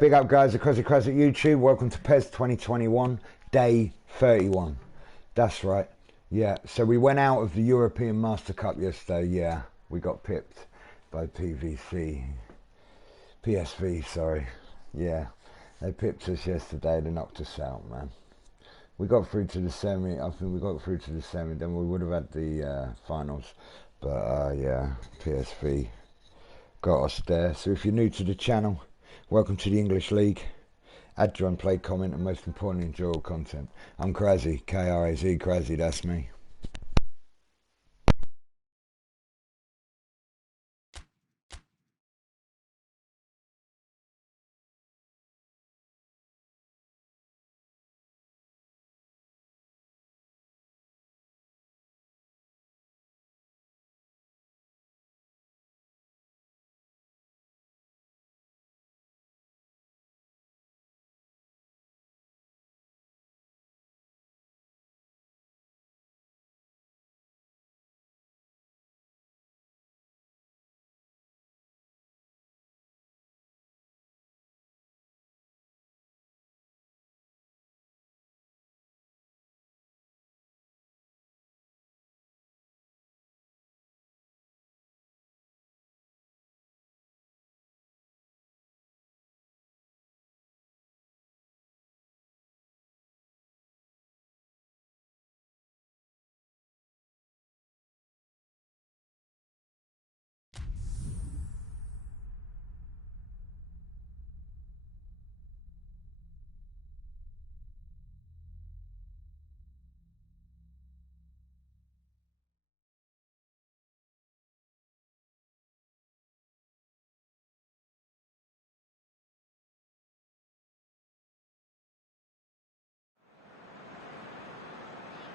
Big up guys, the Kraz-ekraz at YouTube. Welcome to PES 2021, day 31. That's right. Yeah, so we went out of the European Master Cup yesterday. Yeah, we got pipped by PSV, sorry. Yeah, they pipped us yesterday. They knocked us out, man. We got through to the semi. I think we got through to the semi. Then we would have had the finals. But yeah, PSV got us there. So if you're new to the channel, welcome to the English League. Add your unplayed comment and most importantly, enjoy all content. I'm Kraz-e, K-R-A-Z, Kraz-e, that's me.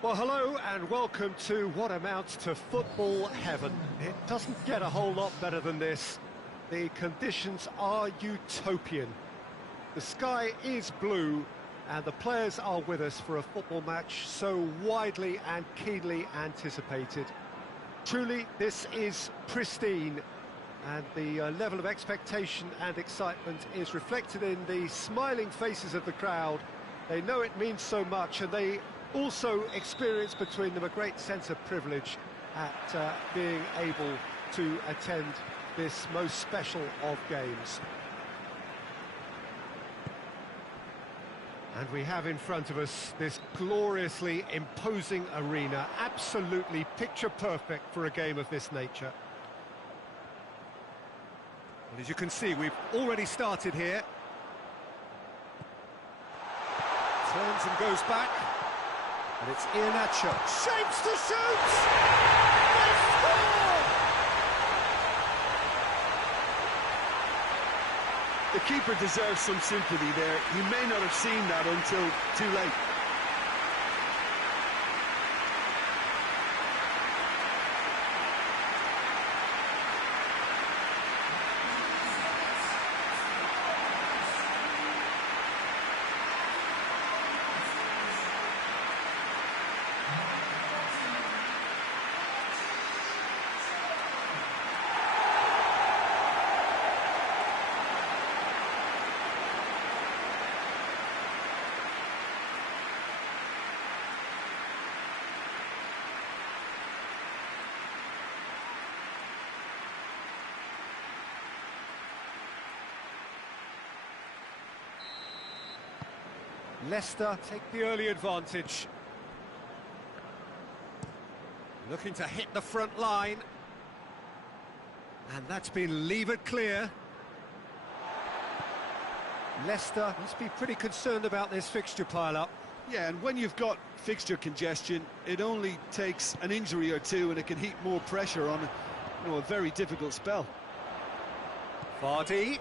Well, hello and welcome to what amounts to football heaven. It doesn't get a whole lot better than this. The conditions are utopian. The sky is blue and the players are with us for a football match so widely and keenly anticipated. Truly, this is pristine, and the level of expectation and excitement is reflected in the smiling faces of the crowd. They know it means so much, and they also experience between them a great sense of privilege at being able to attend this most special of games. And we have in front of us this gloriously imposing arena, absolutely picture perfect for a game of this nature. Well, as you can see, we've already started here. Turns and goes back. And it's Iheanacho. Shapes to shoot! They score! The keeper deserves some sympathy there. He may not have seen that until too late. Leicester take the early advantage. Looking to hit the front line. And that's been levered clear. Leicester must be pretty concerned about this fixture pile-up. Yeah, and when you've got fixture congestion, it only takes an injury or two and it can heap more pressure on a very difficult spell. Vardy.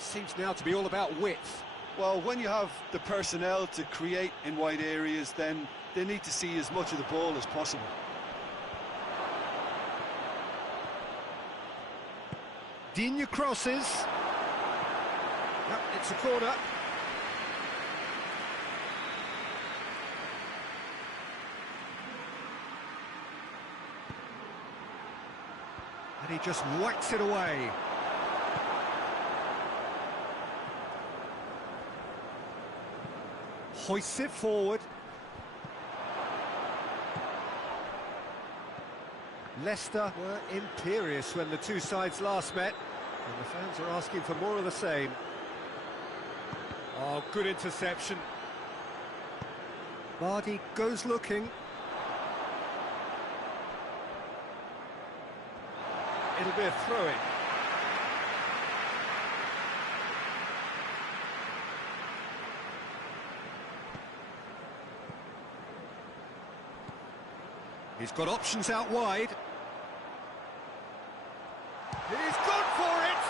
Seems now to be all about width. Well, when you have the personnel to create in wide areas, then they need to see as much of the ball as possible. Digne crosses. Yep, it's a corner. And he just whacks it away. Hoists it forward. Leicester were imperious when the two sides last met, and the fans are asking for more of the same. Oh, good interception. Vardy goes looking. It'll be a throw-in. He's got options out wide. He's gone for it!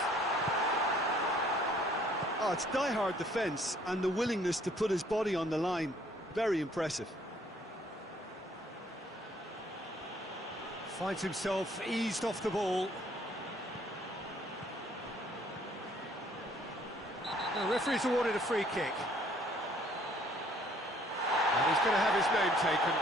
Oh, it's die-hard defence, and the willingness to put his body on the line. Very impressive. Finds himself eased off the ball. The referee's awarded a free kick. And he's going to have his name taken.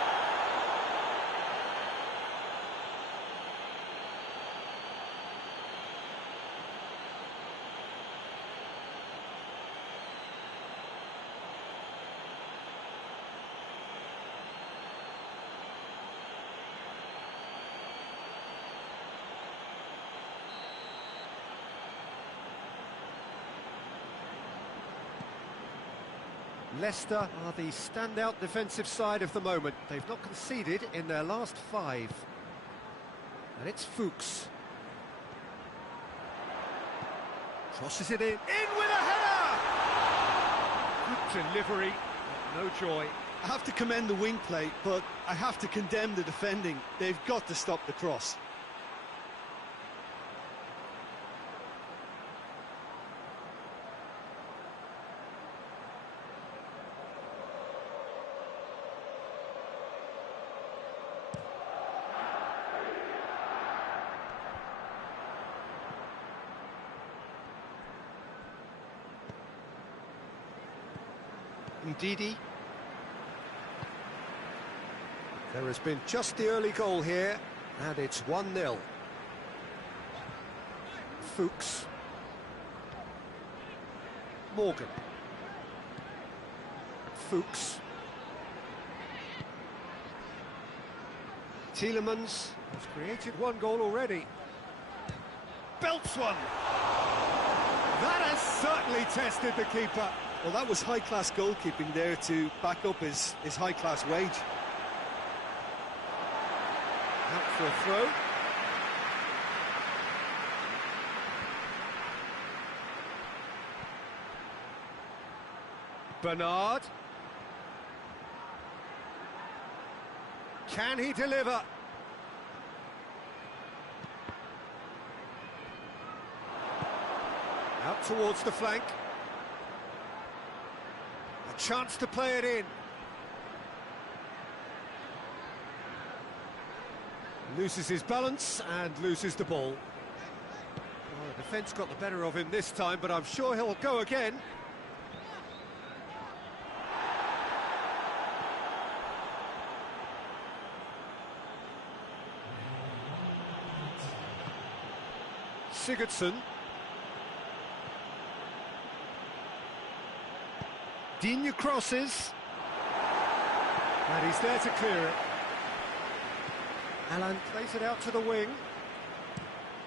Leicester are the standout defensive side of the moment. They've not conceded in their last 5. And it's Fuchs. Crosses it in with a header! Good delivery, no joy. I have to commend the wing play, but I have to condemn the defending. They've got to stop the cross. Ndidi. There has been just the early goal here, and it's 1-0. Fuchs. Morgan. Fuchs. Tielemans has created 1 goal already. Belts one! That has certainly tested the keeper. Well, that was high-class goalkeeping there to back up his high-class wage. Out for a throw. Bernard. Can he deliver? Out towards the flank. A chance to play it in. Loses his balance and loses the ball. Well, the defence got the better of him this time, but I'm sure he'll go again. Sigurdsson. Digne crosses. And he's there to clear it. Alan plays it out to the wing.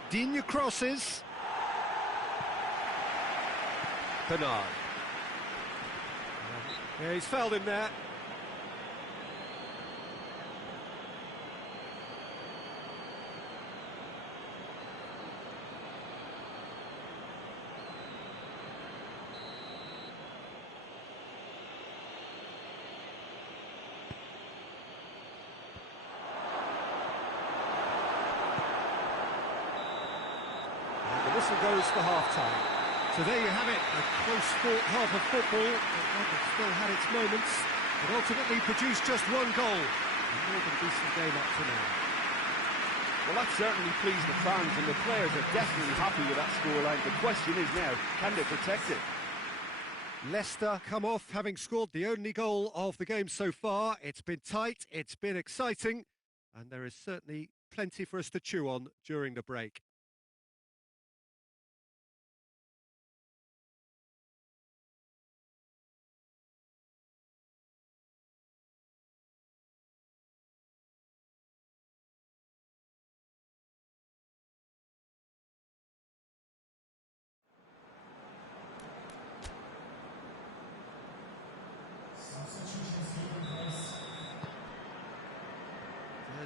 Digne crosses. Bernard. Yeah, he's fouled him there. The whistle goes for half-time. So there you have it, a close-fought half of football, that still had its moments, but ultimately produced just 1 goal. A more than decent game up to now. Well, that certainly pleased the fans, and the players are definitely happy with that scoreline. The question is now, can they protect it? Leicester come off having scored the only goal of the game so far. It's been tight, it's been exciting, and there is certainly plenty for us to chew on during the break.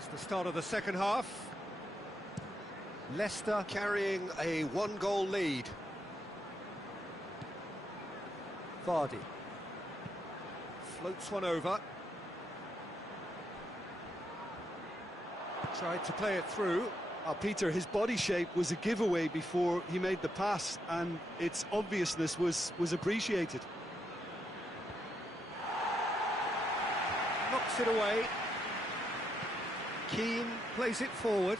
Here's the start of the second half. Leicester carrying a one-goal lead. Vardy floats one over. Tried to play it through. Peter, his body shape was a giveaway before he made the pass, and its obviousness was appreciated. Knocks it away. Keane plays it forward.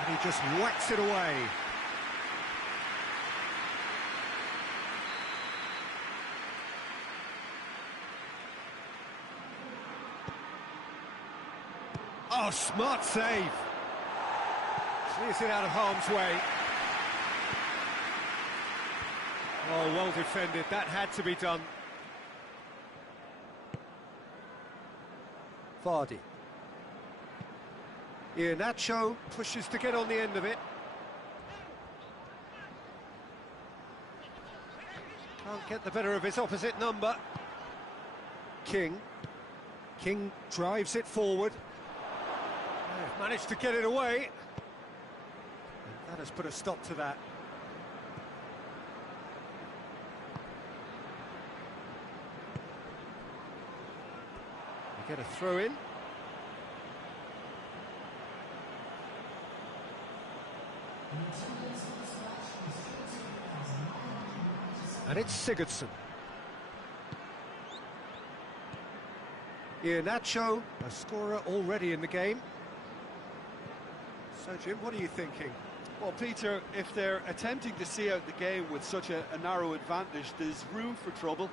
And he just whacks it away. Oh, smart save. Clears it out of harm's way. Oh, well defended. That had to be done. Vardy. Iheanacho pushes to get on the end of it. Can't get the better of his opposite number. King. King drives it forward. They've managed to get it away. And that has put a stop to that. They get a throw in. And it's Sigurdsson. Iheanacho, a scorer already in the game. So, Jim, what are you thinking? Well, Peter, if they're attempting to see out the game with such a narrow advantage, there's room for trouble.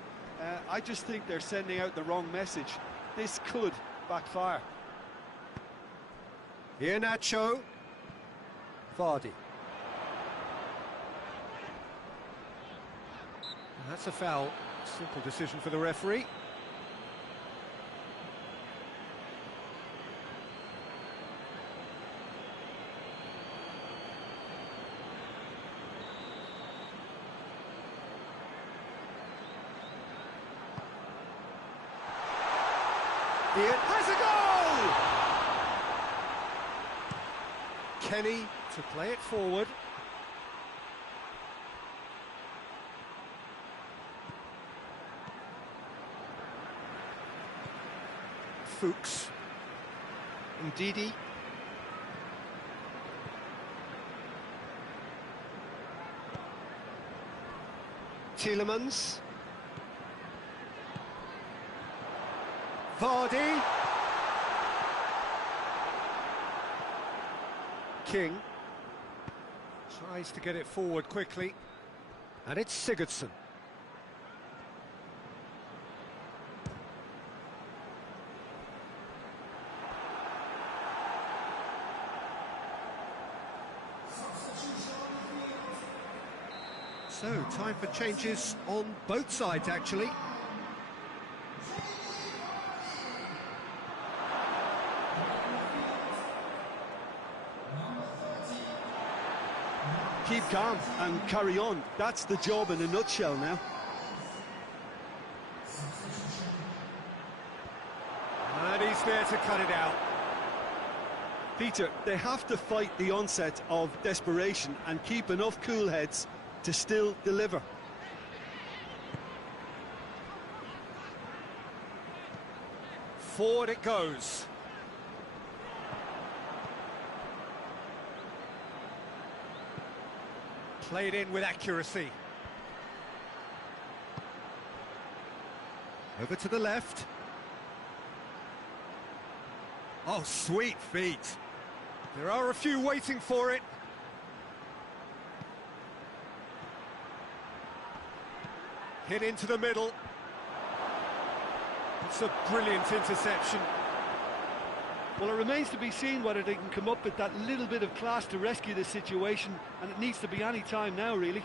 I just think they're sending out the wrong message. This could backfire. Iheanacho. Vardy. And that's a foul. Simple decision for the referee. It has a goal! Kenny to play it forward. Fuchs. Ndidi. Tielemans. Vardy. King tries to get it forward quickly, and it's Sigurdsson. So, time for changes on both sides, actually. Keep calm and carry on. That's the job in a nutshell now. And he's there to cut it out. Peter, they have to fight the onset of desperation and keep enough cool heads to still deliver. Forward it goes. Played in with accuracy. Over to the left. Oh, sweet feet. There are a few waiting for it. Hit into the middle. It's a brilliant interception. Well, it remains to be seen whether they can come up with that little bit of class to rescue this situation, and it needs to be any time now, really.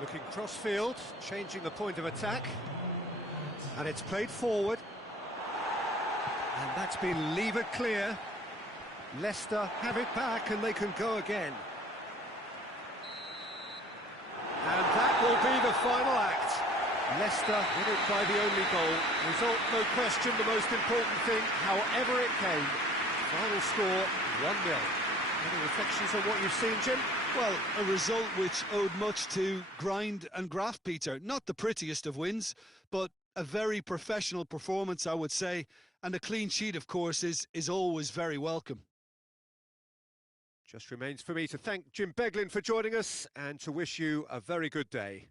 Looking cross-field, changing the point of attack. And it's played forward. And that's been levered clear. Leicester have it back and they can go again. And that will be the final act. Leicester win it by the only goal. Result, no question, the most important thing, however it came. Final score, 1-0. Any reflections on what you've seen, Jim? Well, a result which owed much to grind and graft, Peter. Not the prettiest of wins, but a very professional performance, I would say. And a clean sheet, of course, is always very welcome. Just remains for me to thank Jim Beglin for joining us and to wish you a very good day.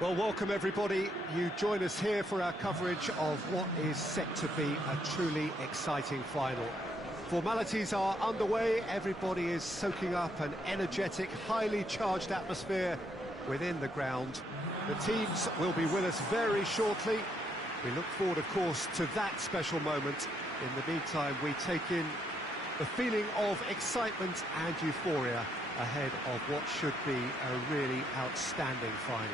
Well, welcome everybody. You join us here for our coverage of what is set to be a truly exciting final. Formalities are underway, everybody is soaking up an energetic, highly charged atmosphere within the ground. The teams will be with us very shortly. We look forward, of course, to that special moment. In the meantime, we take in the feeling of excitement and euphoria ahead of what should be a really outstanding final.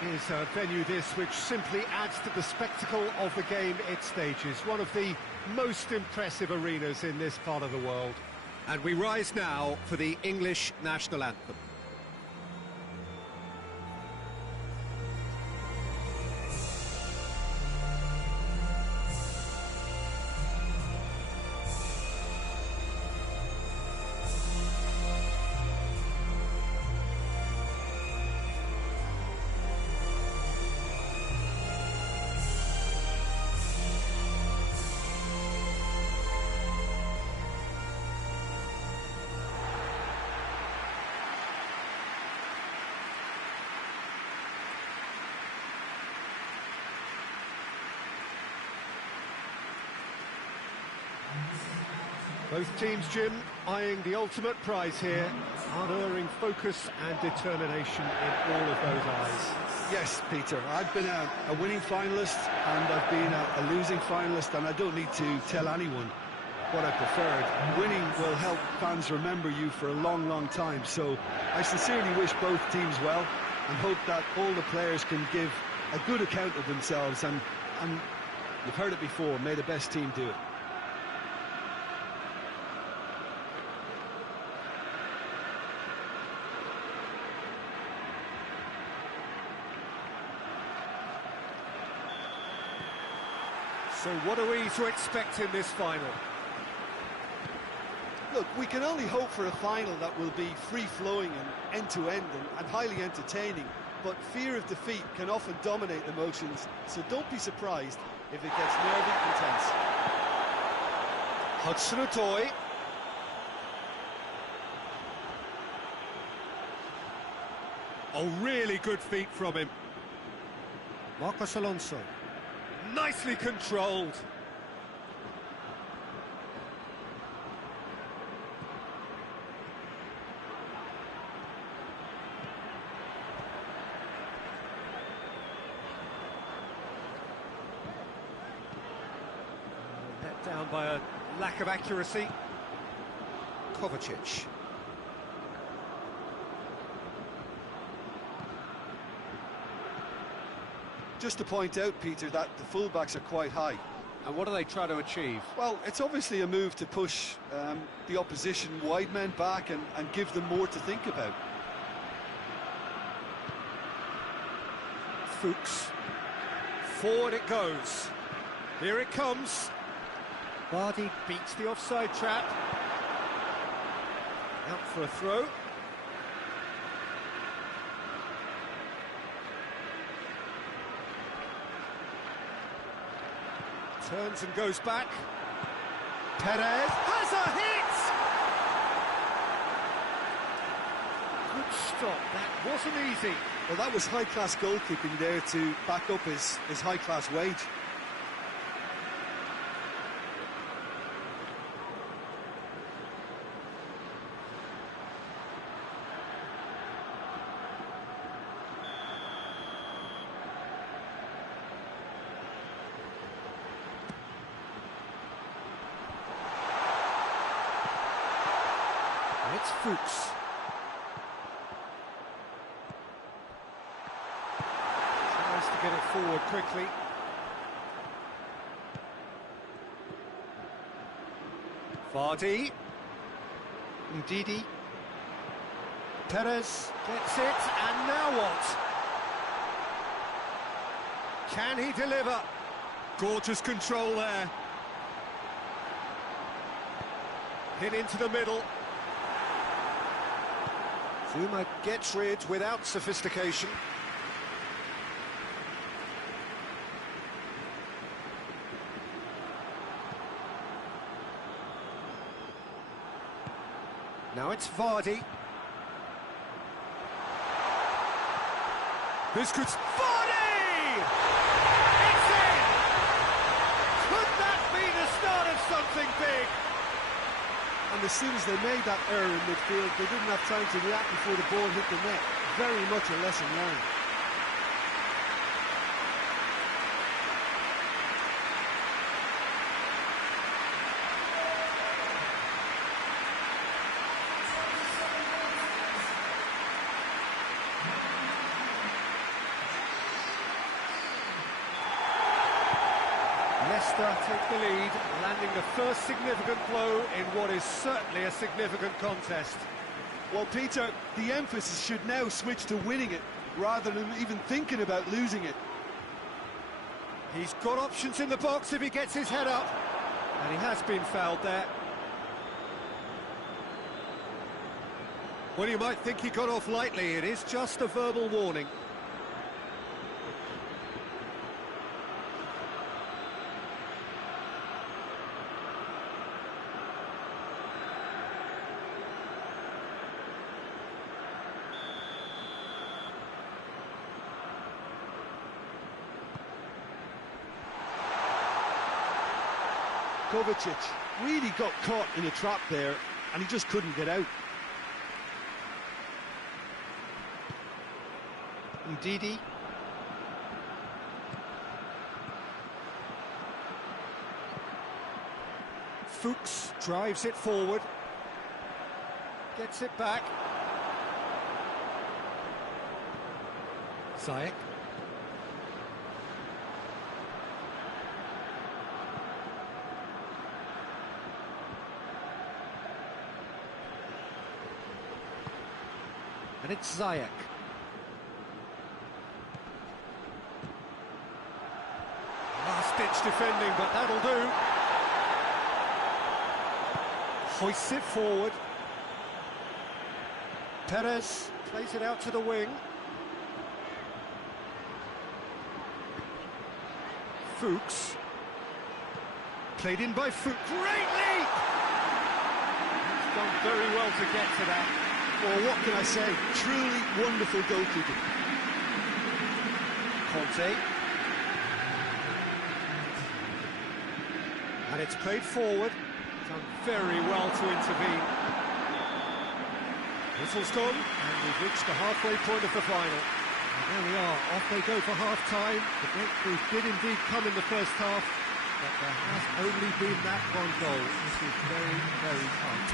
It is a venue this which simply adds to the spectacle of the game it stages. One of the most impressive arenas in this part of the world. And we rise now for the English national anthem. Both teams, Jim, eyeing the ultimate prize here. Unerring focus and determination in all of those eyes. Yes, Peter, I've been a winning finalist and I've been a losing finalist, and I don't need to tell anyone what I preferred. Winning will help fans remember you for a long, long time, so I sincerely wish both teams well and hope that all the players can give a good account of themselves, and you've heard it before, may the best team do it. So what are we to expect in this final? Look, we can only hope for a final that will be free-flowing and end-to-end and highly entertaining, but fear of defeat can often dominate emotions, so don't be surprised if it gets nervy and tense. Hudson-Odoi. Oh, really good feet from him. Marcos Alonso. Nicely controlled. Let down by a lack of accuracy. Kovacic. Just to point out, Peter, that the fullbacks are quite high. And what do they try to achieve? Well, it's obviously a move to push the opposition wide men back and give them more to think about. Fuchs. Forward it goes. Here it comes. Vardy beats the offside trap. Out for a throw. Turns and goes back. Perez has a hit! Good stop, that wasn't easy. Well, that was high-class goalkeeping there to back up his high-class wage. It's Fuchs. Tries to get it forward quickly. Vardy. Ndidi. Perez gets it, and now what? Can he deliver? Gorgeous control there. Hit into the middle. Zuma gets rid without sophistication. Now it's Vardy. This could... Vardy! It's in! Could that be the start of something big? And as soon as they made that error in midfield, they didn't have time to react before the ball hit the net. Very much a lesson learned. Leicester take the lead, landing the first significant blow in what is certainly a significant contest. Well, Peter, the emphasis should now switch to winning it, rather than even thinking about losing it. He's got options in the box if he gets his head up, and he has been fouled there. Well, you might think he got off lightly, it is just a verbal warning. Kovacic. really got caught in a trap there, and he just couldn't get out. Ndidi. Fuchs drives it forward. Gets it back. Ziyech. And it's Ziyech. Last-ditch defending, but that'll do. Hoists it forward. Perez plays it out to the wing. Fuchs. Played in by Fuchs. Great leap! He's done very well to get to that. Well, what can I say? Truly wonderful goalkeeping. Conte. And it's played forward. Done very well to intervene. Whistle's gone, and we've reached the halfway point of the final. And there we are, off they go for half-time. The breakthrough did indeed come in the first half, but there has only been that one goal. This is very, very tight.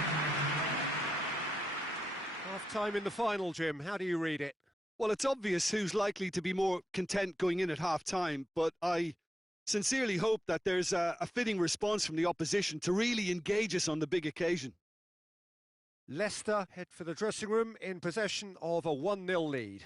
Half-time in the final, Jim. How do you read it? Well, it's obvious who's likely to be more content going in at half-time, but I sincerely hope that there's a fitting response from the opposition to really engage us on the big occasion. Leicester head for the dressing room in possession of a 1-0 lead.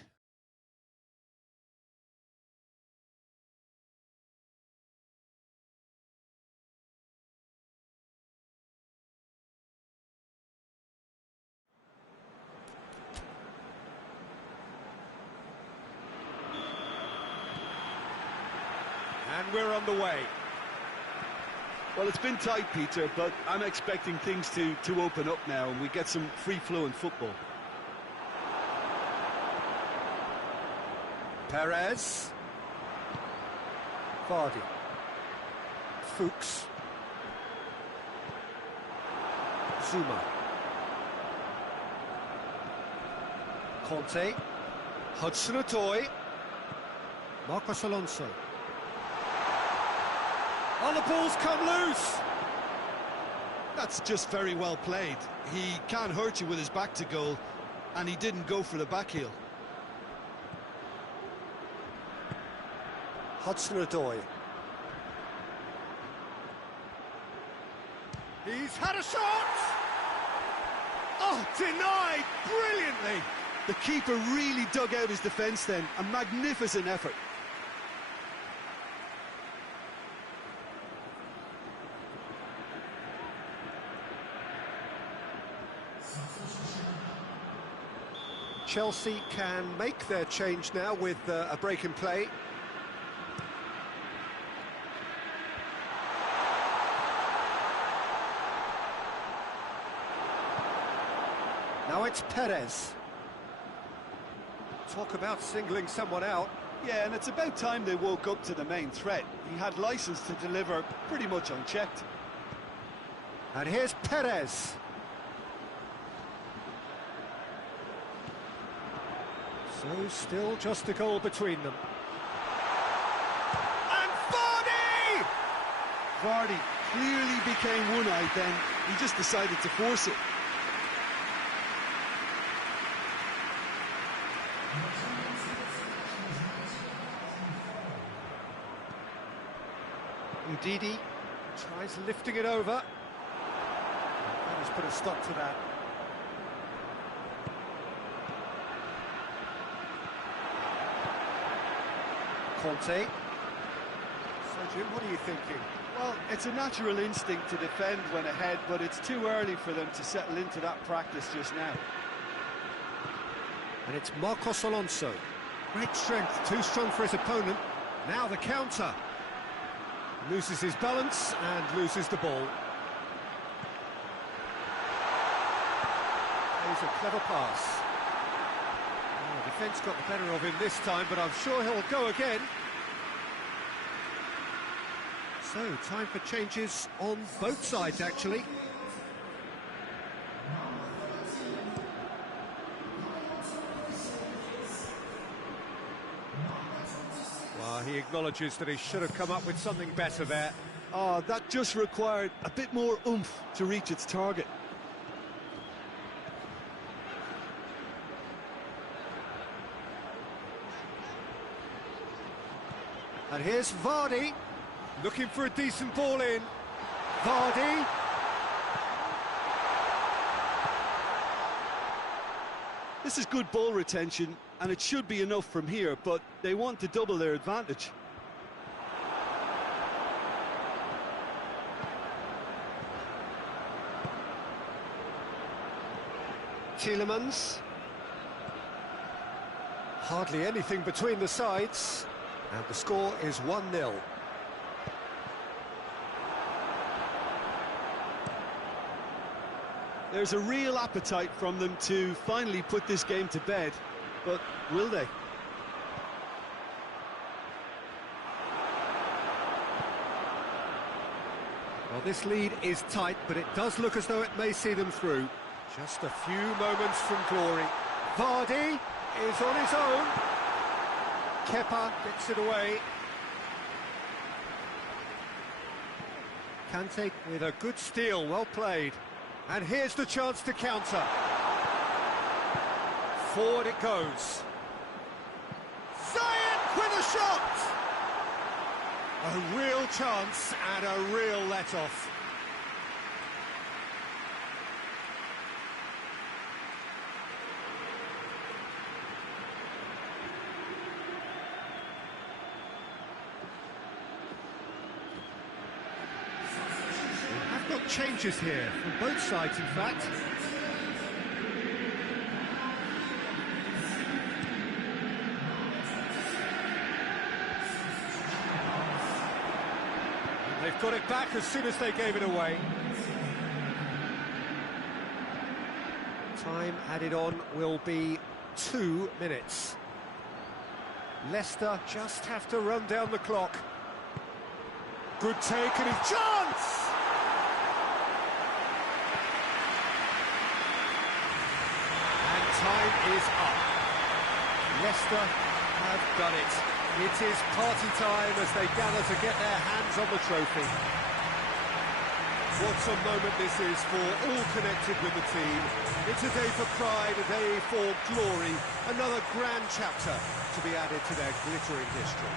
And we're on the way. Well, it's been tight, Peter, but I'm expecting things to open up now and we get some free-flowing football. Perez. Vardy. Fuchs. Zuma. Conte. Hudson-Odoi. Marcos Alonso. Oh, the ball's come loose! That's just very well played. He can't hurt you with his back to goal, and he didn't go for the back heel. Hudson-Odoi. He's had a shot! Oh, denied brilliantly! The keeper really dug out his defence then. A magnificent effort. Chelsea can make their change now with a break in play. Now it's Perez. Talk about singling someone out. Yeah, and it's about time they woke up to the main threat. He had licence to deliver pretty much unchecked. And here's Perez. So still just a goal between them. And Vardy! Vardy clearly became one-eyed then. He just decided to force it. Ndidi tries lifting it over. That has put a stop to that. Conte. So, Jim, what are you thinking? Well, it's a natural instinct to defend when ahead, but it's too early for them to settle into that practice just now. And it's Marcos Alonso. Great strength, too strong for his opponent. Now the counter. Loses his balance and loses the ball. Plays a clever pass. Oh, defence got the better of him this time, but I'm sure he'll go again. So, time for changes on both sides, actually. Well, he acknowledges that he should have come up with something better there. Oh, that just required a bit more oomph to reach its target. And here's Vardy, looking for a decent ball in. Vardy. This is good ball retention, and it should be enough from here, but they want to double their advantage. Tielemans. Hardly anything between the sides. And the score is 1-0. There's a real appetite from them to finally put this game to bed, but will they? Well, this lead is tight, but it does look as though it may see them through. Just a few moments from glory. Vardy is on his own. Kepa gets it away. Kante with a good steal, well played. And here's the chance to counter. Forward it goes. Zayek with a shot! A real chance and a real let-off. Got changes here from both sides, in fact. And they've got it back as soon as they gave it away. Time added on will be 2 minutes. Leicester just have to run down the clock. Good take and his chance! Time is up. Leicester have done it. It is party time as they gather to get their hands on the trophy. What a moment this is for all connected with the team. It's a day for pride, a day for glory, another grand chapter to be added to their glittering history.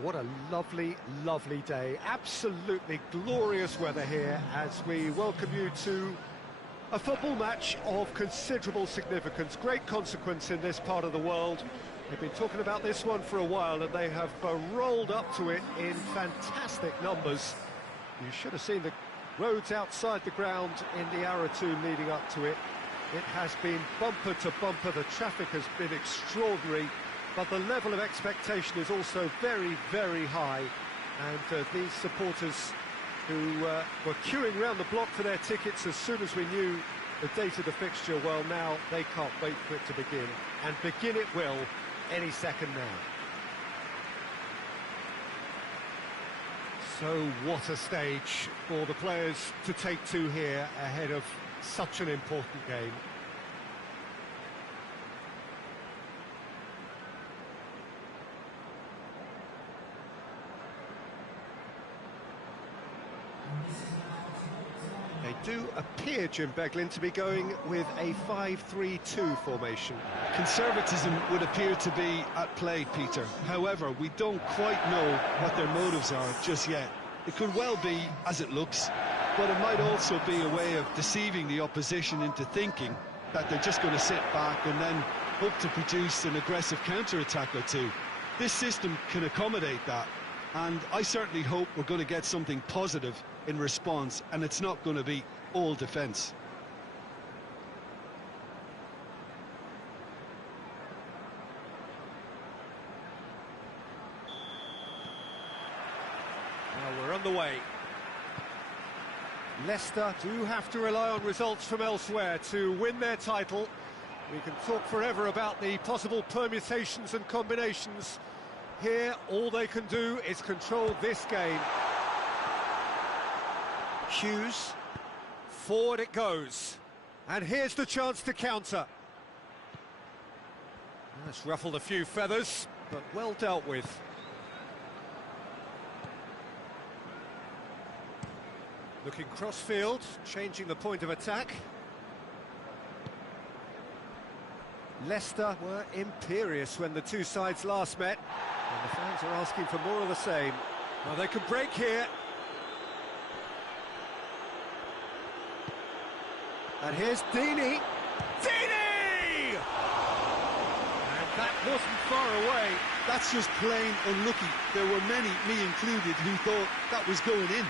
Well, what a lovely, lovely day. Absolutely glorious weather here as we welcome you to a football match of considerable significance, great consequence in this part of the world. They've been talking about this one for a while and they have rolled up to it in fantastic numbers. You should have seen the roads outside the ground in the hour or two leading up to it. It has been bumper to bumper, the traffic has been extraordinary, but the level of expectation is also very, very high. And these supporters who were queuing around the block for their tickets as soon as we knew the date of the fixture, well, now they can't wait for it to begin. And begin it will any second now. So what a stage for the players to take to here ahead of such an important game. They do appear, Jim Beglin, to be going with a 5-3-2 formation. Conservatism would appear to be at play, Peter. However, we don't quite know what their motives are just yet. It could well be as it looks, but it might also be a way of deceiving the opposition into thinking that they're just going to sit back and then hope to produce an aggressive counter-attack or two. This system can accommodate that, and I certainly hope we're going to get something positive in response, and it's not going to be all defence. Well, we're underway. Leicester do have to rely on results from elsewhere to win their title. We can talk forever about the possible permutations and combinations. Here, all they can do is control this game. Hughes, forward it goes. And here's the chance to counter. That's ruffled a few feathers, but well dealt with. Looking cross-field, changing the point of attack. Leicester were imperious when the two sides last met, and the fans are asking for more of the same. Well, they could break here. And here's Deeney. Deeney! And that wasn't far away. That's just plain unlucky. There were many, me included, who thought that was going in.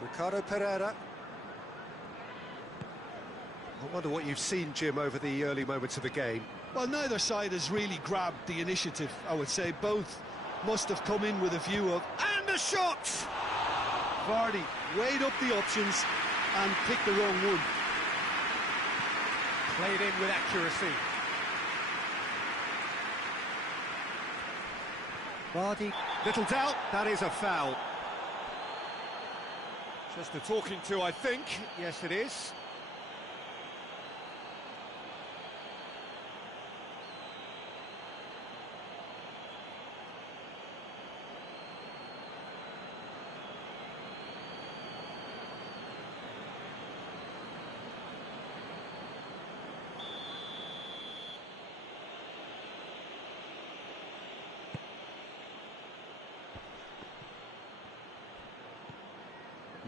Ricardo Pereira. I wonder what you've seen, Jim, over the early moments of the game. Well, neither side has really grabbed the initiative, I would say. Both must have come in with a view of... And a shot! Vardy weighed up the options and picked the wrong one. Played in with accuracy. Vardy, little doubt, that is a foul. Just a talking to, I think. Yes, it is.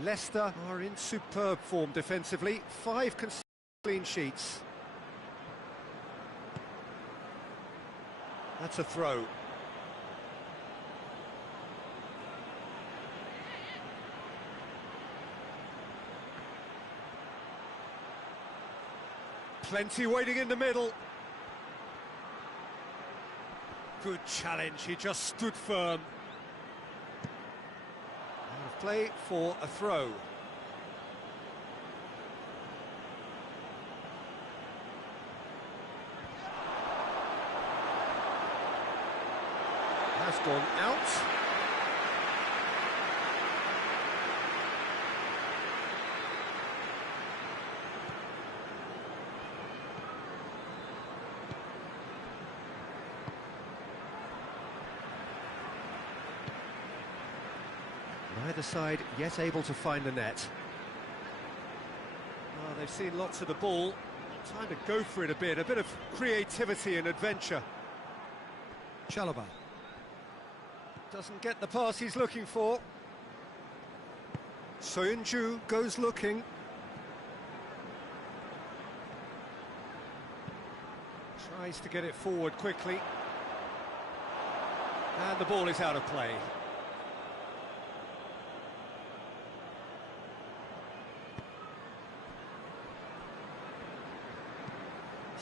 Leicester are in superb form defensively. 5 clean sheets. That's a throw. Plenty waiting in the middle. Good challenge, he just stood firm. Play for a throw. Has gone out. Neither side yet able to find the net. Oh, they've seen lots of the ball. Time to go for it a bit of creativity and adventure. Chalobah doesn't get the pass he's looking for. Soyuncu goes looking. Tries to get it forward quickly. And the ball is out of play.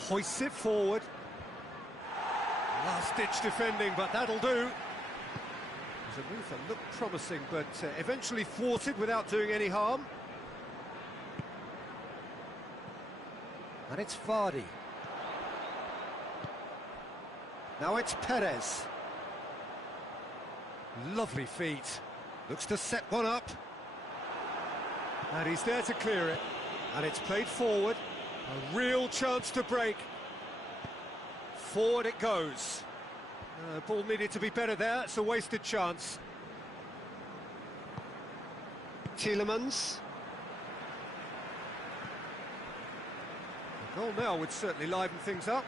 Hoists it forward. Last-ditch defending, but that'll do. It was a move that looked promising, but eventually thwarted without doing any harm. And it's Vardy. Now it's Perez. Lovely feet. Looks to set one up. And he's there to clear it. And it's played forward. A real chance to break. Forward it goes. Ball needed to be better there. It's a wasted chance. Tielemans. A goal now would certainly liven things up.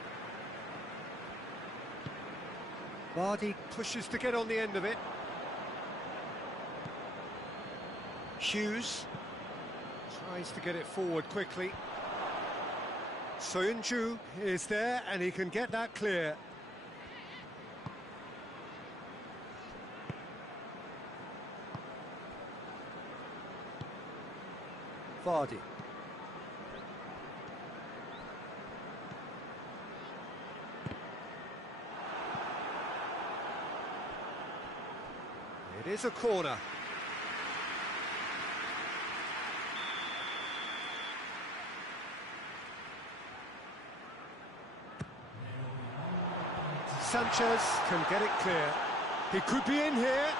Vardy pushes to get on the end of it. Hughes tries to get it forward quickly. Soyuncu is there and he can get that clear. Vardy. It is a corner. Sanchez can get it clear. He could be in here.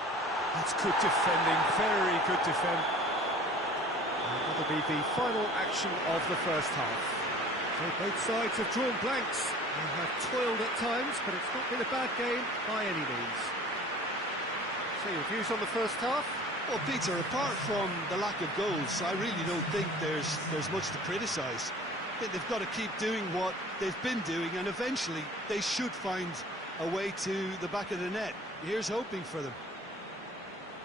That's good defending, very good defend. And that'll be the final action of the first half. So both sides have drawn blanks and have toiled at times, but it's not been a bad game by any means. So your views on the first half? Well, Peter, apart from the lack of goals, I really don't think there's much to criticise. I think they've got to keep doing what they've been doing, and eventually they should find a way to the back of the net. Here's hoping for them.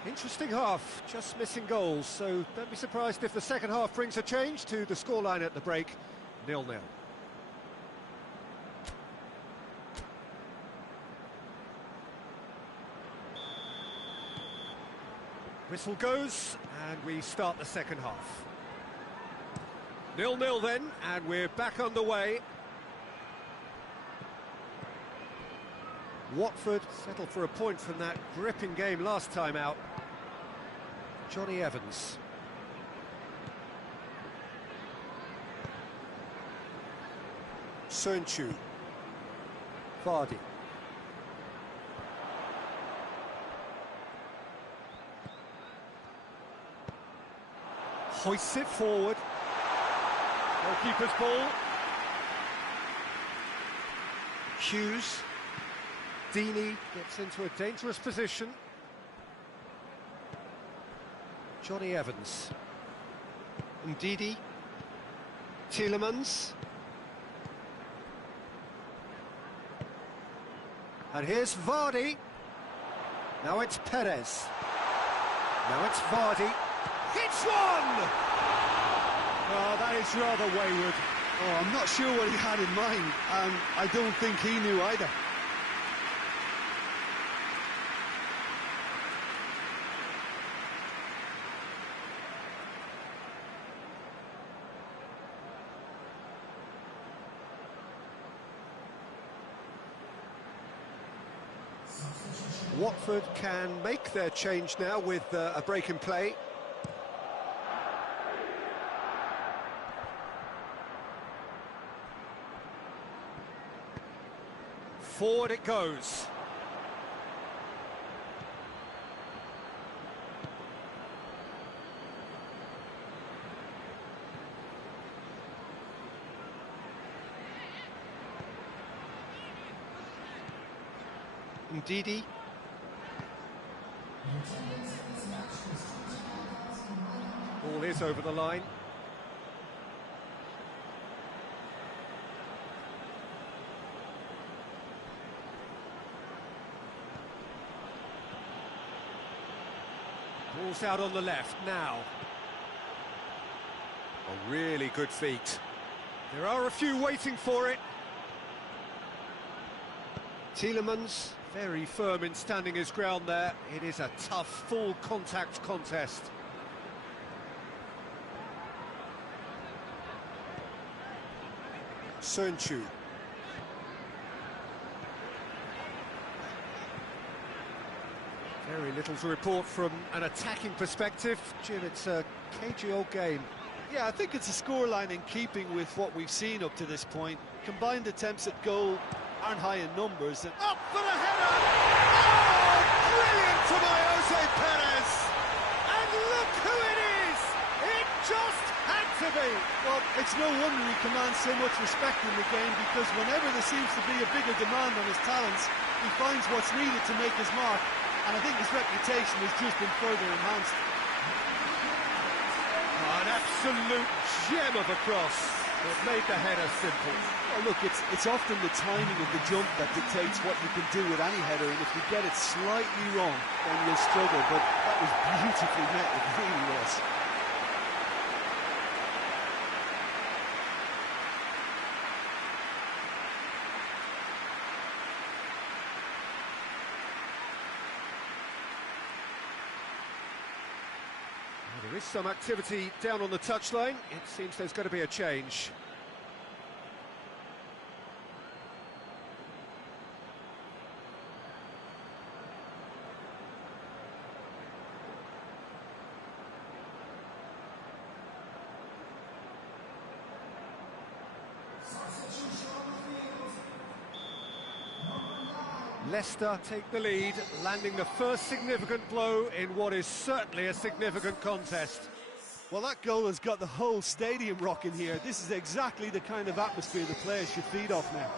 Interesting half, just missing goals, so don't be surprised if the second half brings a change to the scoreline at the break, 0-0. Whistle goes, and we start the second half. 0-0 then, and we're back underway. Watford settled for a point from that gripping game last time out. Johnny Evans. Soyuncu. Vardy. Hoists it forward. Goalkeeper's ball. Hughes. Deeney gets into a dangerous position. Johnny Evans. Ndidi. Tielemans. And here's Vardy. Now it's Perez. Now it's Vardy. Hits one! Oh, that is rather wayward. Oh, I'm not sure what he had in mind, and I don't think he knew either. Watford can make their change now with a break in play. Forward it goes. Ndidi. Ball is over the line. Ball's out on the left now. Oh, really good feet. There are a few waiting for it. Tielemans, very firm in standing his ground there. It is a tough, full contact contest. Sönchu. Very little to report from an attacking perspective. Jim, it's a cagey old game. Yeah, I think it's a scoreline in keeping with what we've seen up to this point. Combined attempts at goal aren't high in numbers. Up for the header! Oh, brilliant from Jose Perez! And look who it is! It just had to be! Well, it's no wonder he commands so much respect in the game, because whenever there seems to be a bigger demand on his talents, he finds what's needed to make his mark, and I think his reputation has just been further enhanced. Oh, an absolute gem of a cross that made the header simple. Well, look, it's often the timing of the jump that dictates what you can do with any header, and if you get it slightly wrong, then you'll struggle, but that was beautifully met, it really was. There is some activity down on the touchline. It seems there's going to be a change. Leicester take the lead, landing the first significant blow in what is certainly a significant contest. Well, that goal has got the whole stadium rocking here. This is exactly the kind of atmosphere the players should feed off now.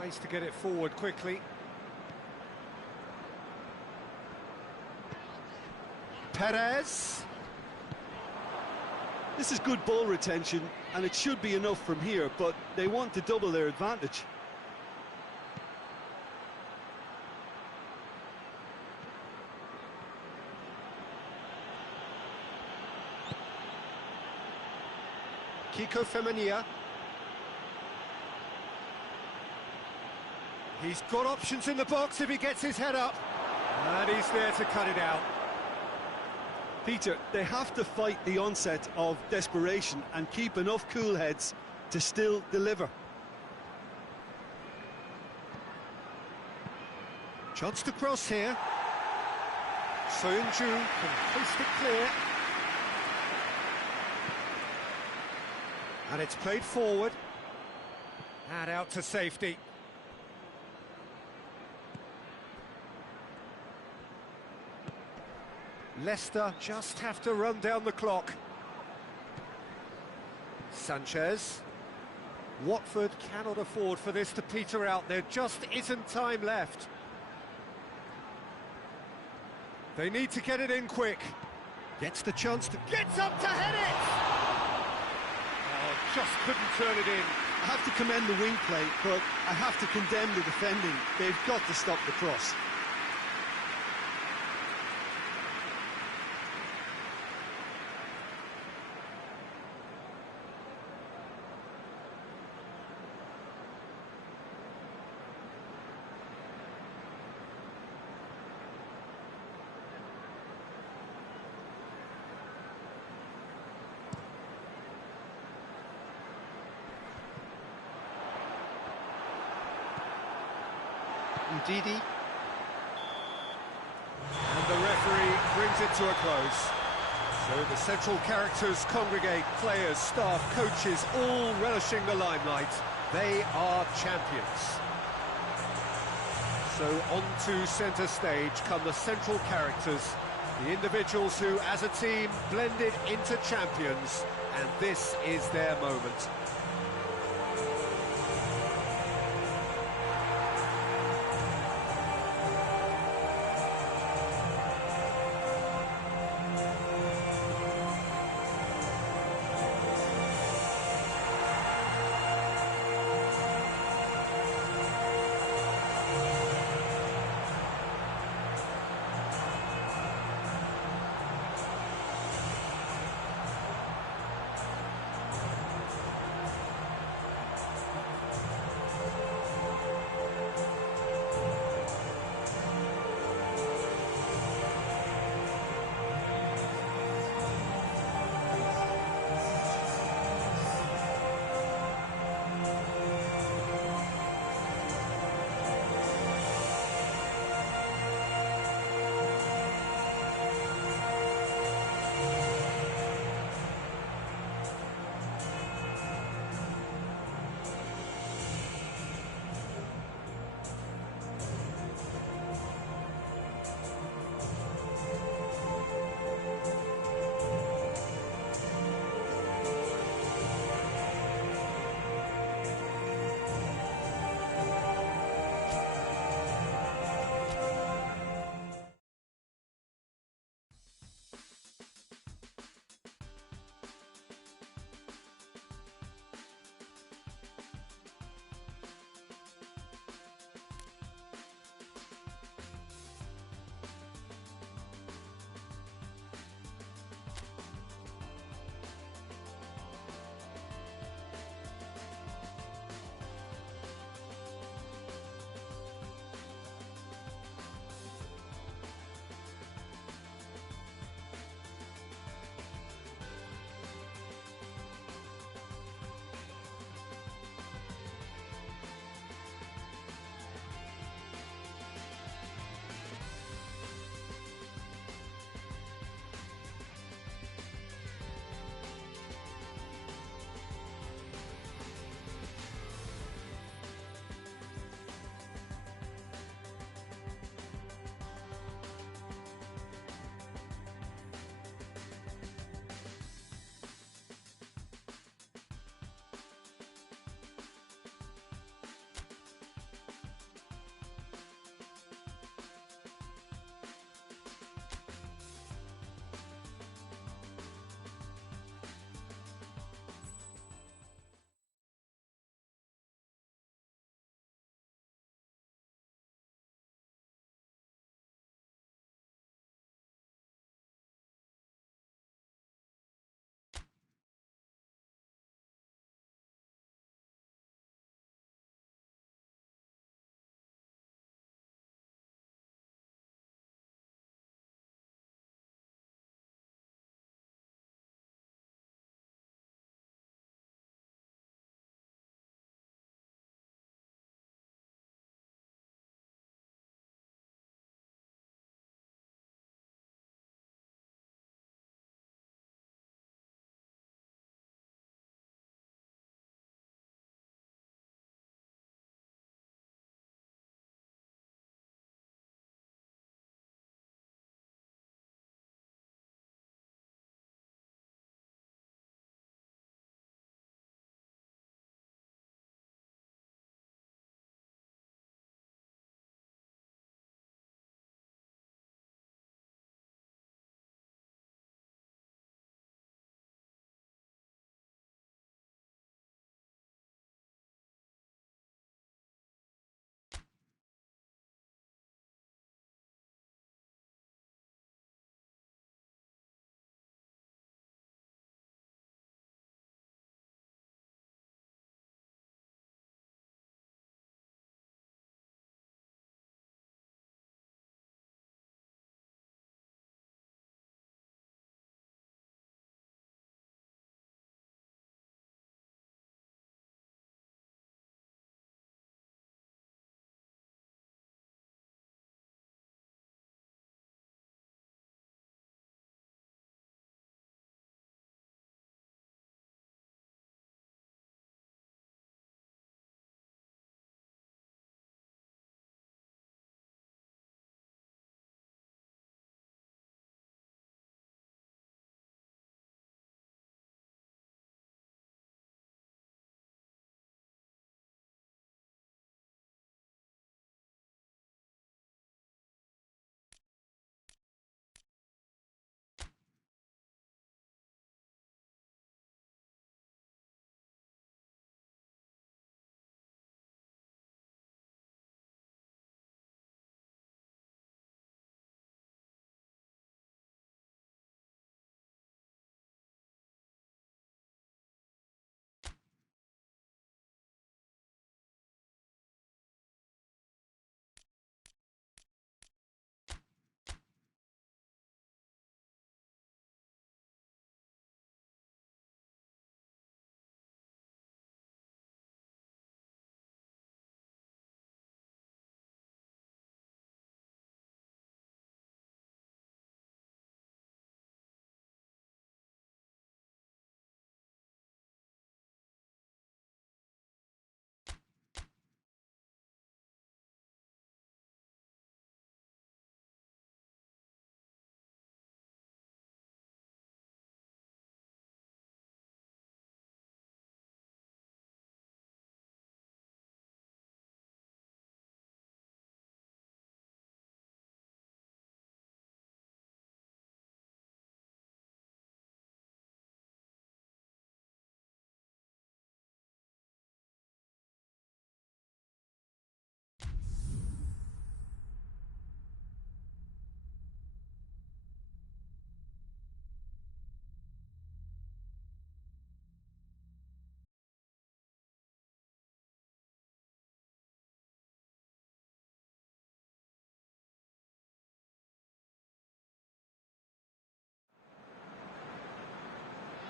Tries to get it forward quickly. Perez. This is good ball retention, and it should be enough from here, but they want to double their advantage. Kiko Femenia. He's got options in the box if he gets his head up. And he's there to cut it out. Peter, they have to fight the onset of desperation and keep enough cool heads to still deliver. Chance to cross here. Sönchu can hoist it clear. And it's played forward. And out to safety. Leicester just have to run down the clock. Sanchez. Watford cannot afford for this to peter out. There just isn't time left. They need to get it in quick. Gets the chance to... Gets up to head it! Oh, just couldn't turn it in. I have to commend the wing play, but I have to condemn the defending. They've got to stop the cross. Didi. And the referee brings it to a close. So the central characters congregate, players, staff, coaches, all relishing the limelight. They are champions. So on to centre stage come the central characters, the individuals who, as a team, blended into champions, and this is their moment.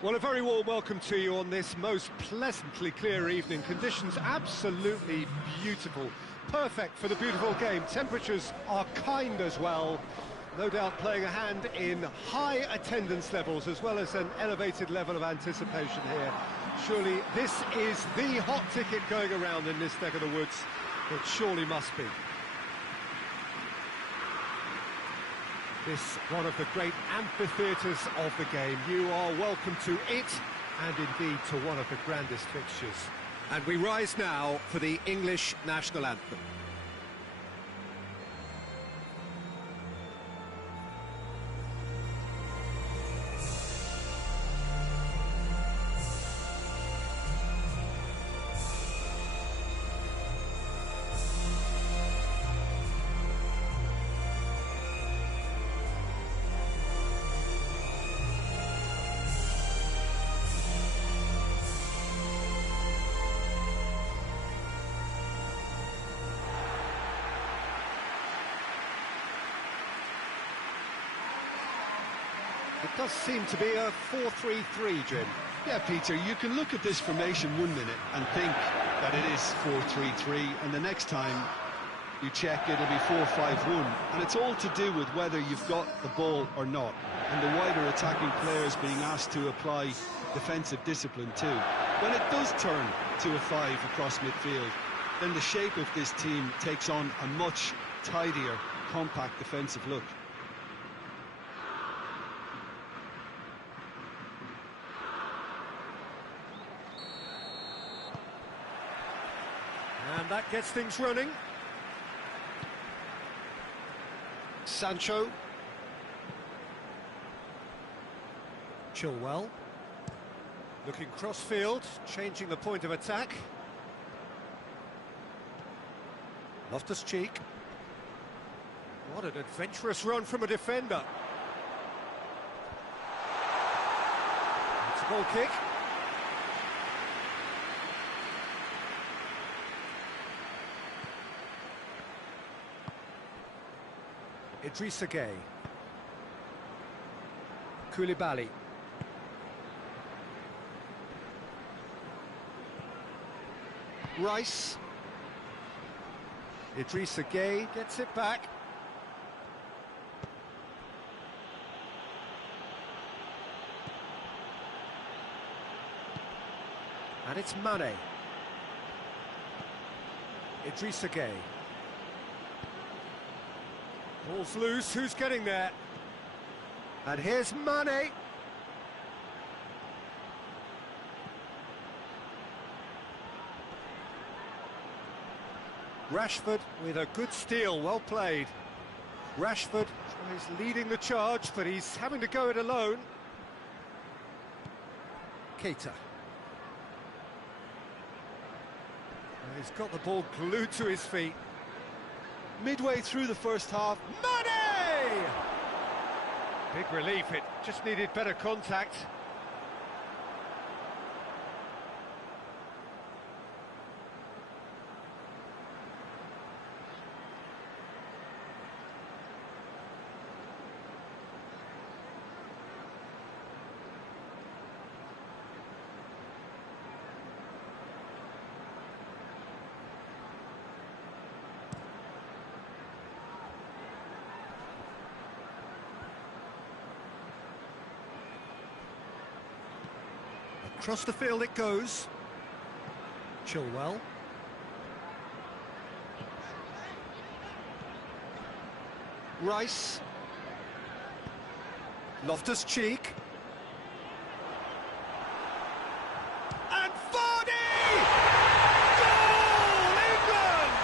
Well, a very warm welcome to you on this most pleasantly clear evening. Conditions absolutely beautiful. Perfect for the beautiful game. Temperatures are kind as well. No doubt playing a hand in high attendance levels as well as an elevated level of anticipation here. Surely this is the hot ticket going around in this neck of the woods. It surely must be. This one of the great amphitheatres of the game. You are welcome to it, and indeed to one of the grandest fixtures. And we rise now for the English national anthem. It does seem to be a 4-3-3, Jim. Yeah, Peter, you can look at this formation 1 minute and think that it is 4-3-3, and the next time you check it'll be 4-5-1, and it's all to do with whether you've got the ball or not, and the wider attacking players being asked to apply defensive discipline too. When it does turn to a 5 across midfield, then the shape of this team takes on a much tidier, compact defensive look. And that gets things running. Sancho. Chilwell. Looking cross-field, changing the point of attack. Loftus-Cheek. What an adventurous run from a defender. It's a goal kick. Idrissa Gueye. Koulibaly. Rice. Idrissa Gueye gets it back. And it's Mane. Idrissa Gueye. Ball's loose, who's getting there? And here's Mane. Rashford with a good steal, well played. Rashford is leading the charge, but he's having to go it alone. Keita. He's got the ball glued to his feet. Midway through the first half, Mane! Big relief, it just needed better contact. Across the field it goes. Chilwell. Rice. Loftus-Cheek. And Vardy! Goal! England!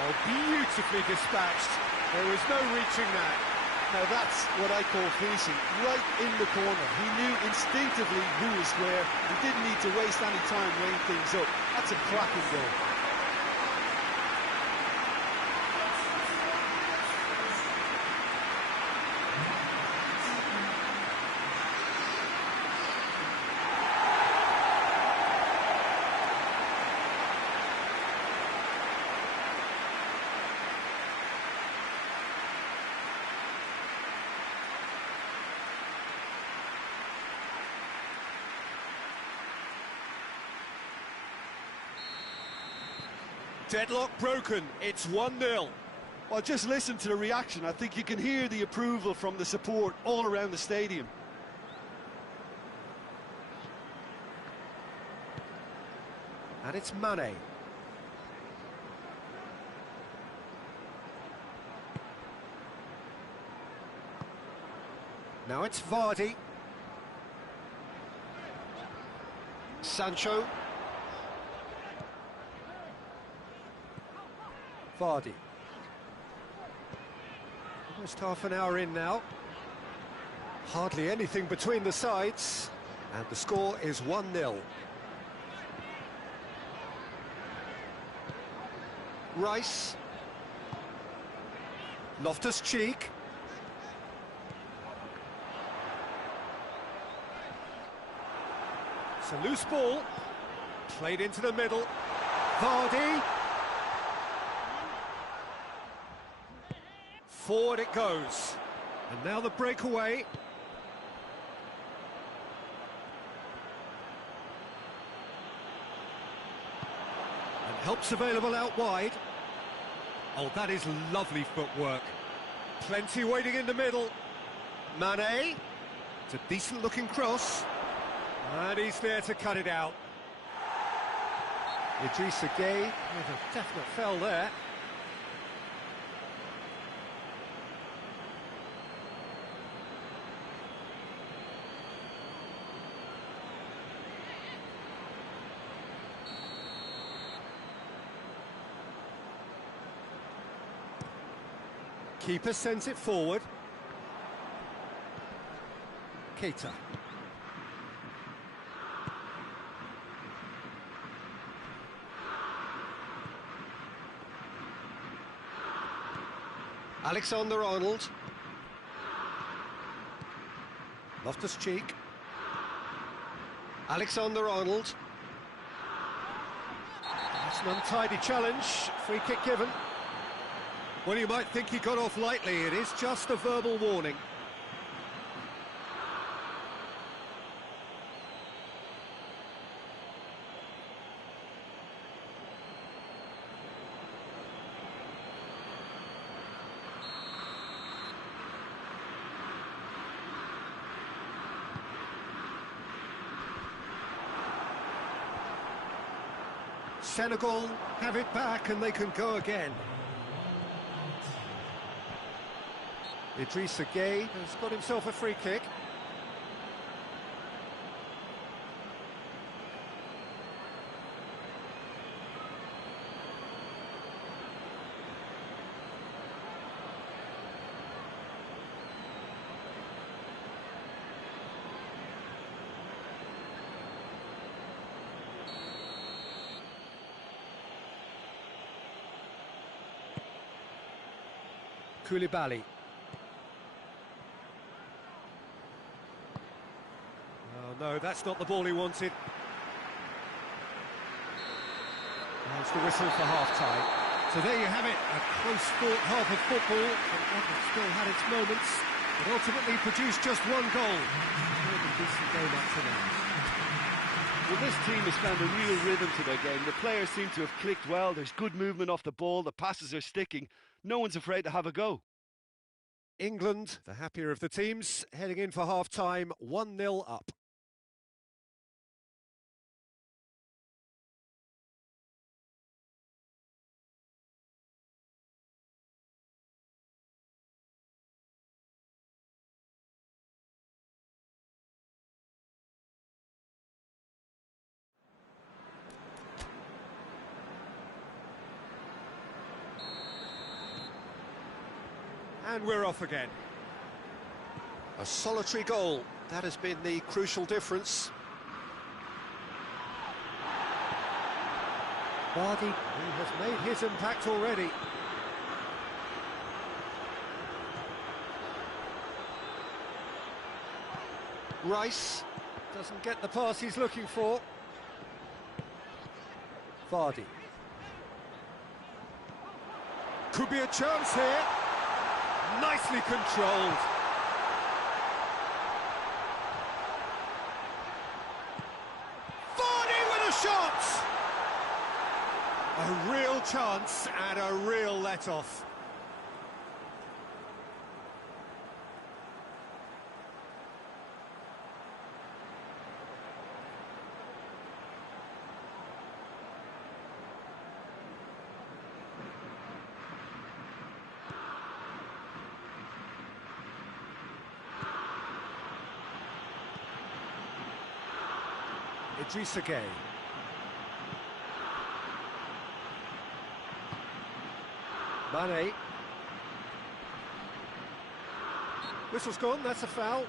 Oh, beautifully dispatched. There was no reaching that. now that's what I call finishing, right in the corner. He knew instinctively who was where and didn't need to waste any time weighing things up. That's a cracking goal. Deadlock broken, it's 1-0. Well, just listen to the reaction. I think you can hear the approval from the support all around the stadium. And it's Mane. Now it's Vardy. Sancho. Vardy. Almost half an hour in now. Hardly anything between the sides. And the score is 1-0. Rice. Loftus-Cheek. It's a loose ball. Played into the middle. Vardy. Forward it goes. And now the breakaway. And help's available out wide. Oh, that is lovely footwork. Plenty waiting in the middle. Mane. It's a decent-looking cross. And he's there to cut it out. Idrissa Gueye with a definite foul there. Keeper sends it forward. Keita. Alexander-Arnold. Loftus-Cheek. Alexander-Arnold. That's an untidy challenge. Free kick given. Well, you might think he got off lightly. It is just a verbal warning. Senegal have it back and they can go again. Idrissa Gueye has got himself a free kick. Koulibaly. Oh no, that's not the ball he wanted. That's the whistle for half-time. So there you have it, a close-fought half of football, and that has still had its moments, but ultimately produced just one goal. More than decent game up to now. Well, this team has found a real rhythm to their game. The players seem to have clicked well. There's good movement off the ball. The passes are sticking. No one's afraid to have a go. England, the happier of the teams, heading in for half-time, 1-0 up. And we're off again. A solitary goal, that has been the crucial difference. Vardy, he has made his impact already. Rice doesn't get the pass he's looking for. Vardy. Could be a chance here. Nicely controlled. Vardy with a shot! A real chance and a real let-off. Idrissa Gueye. Mane. Whistle's gone, that's a foul.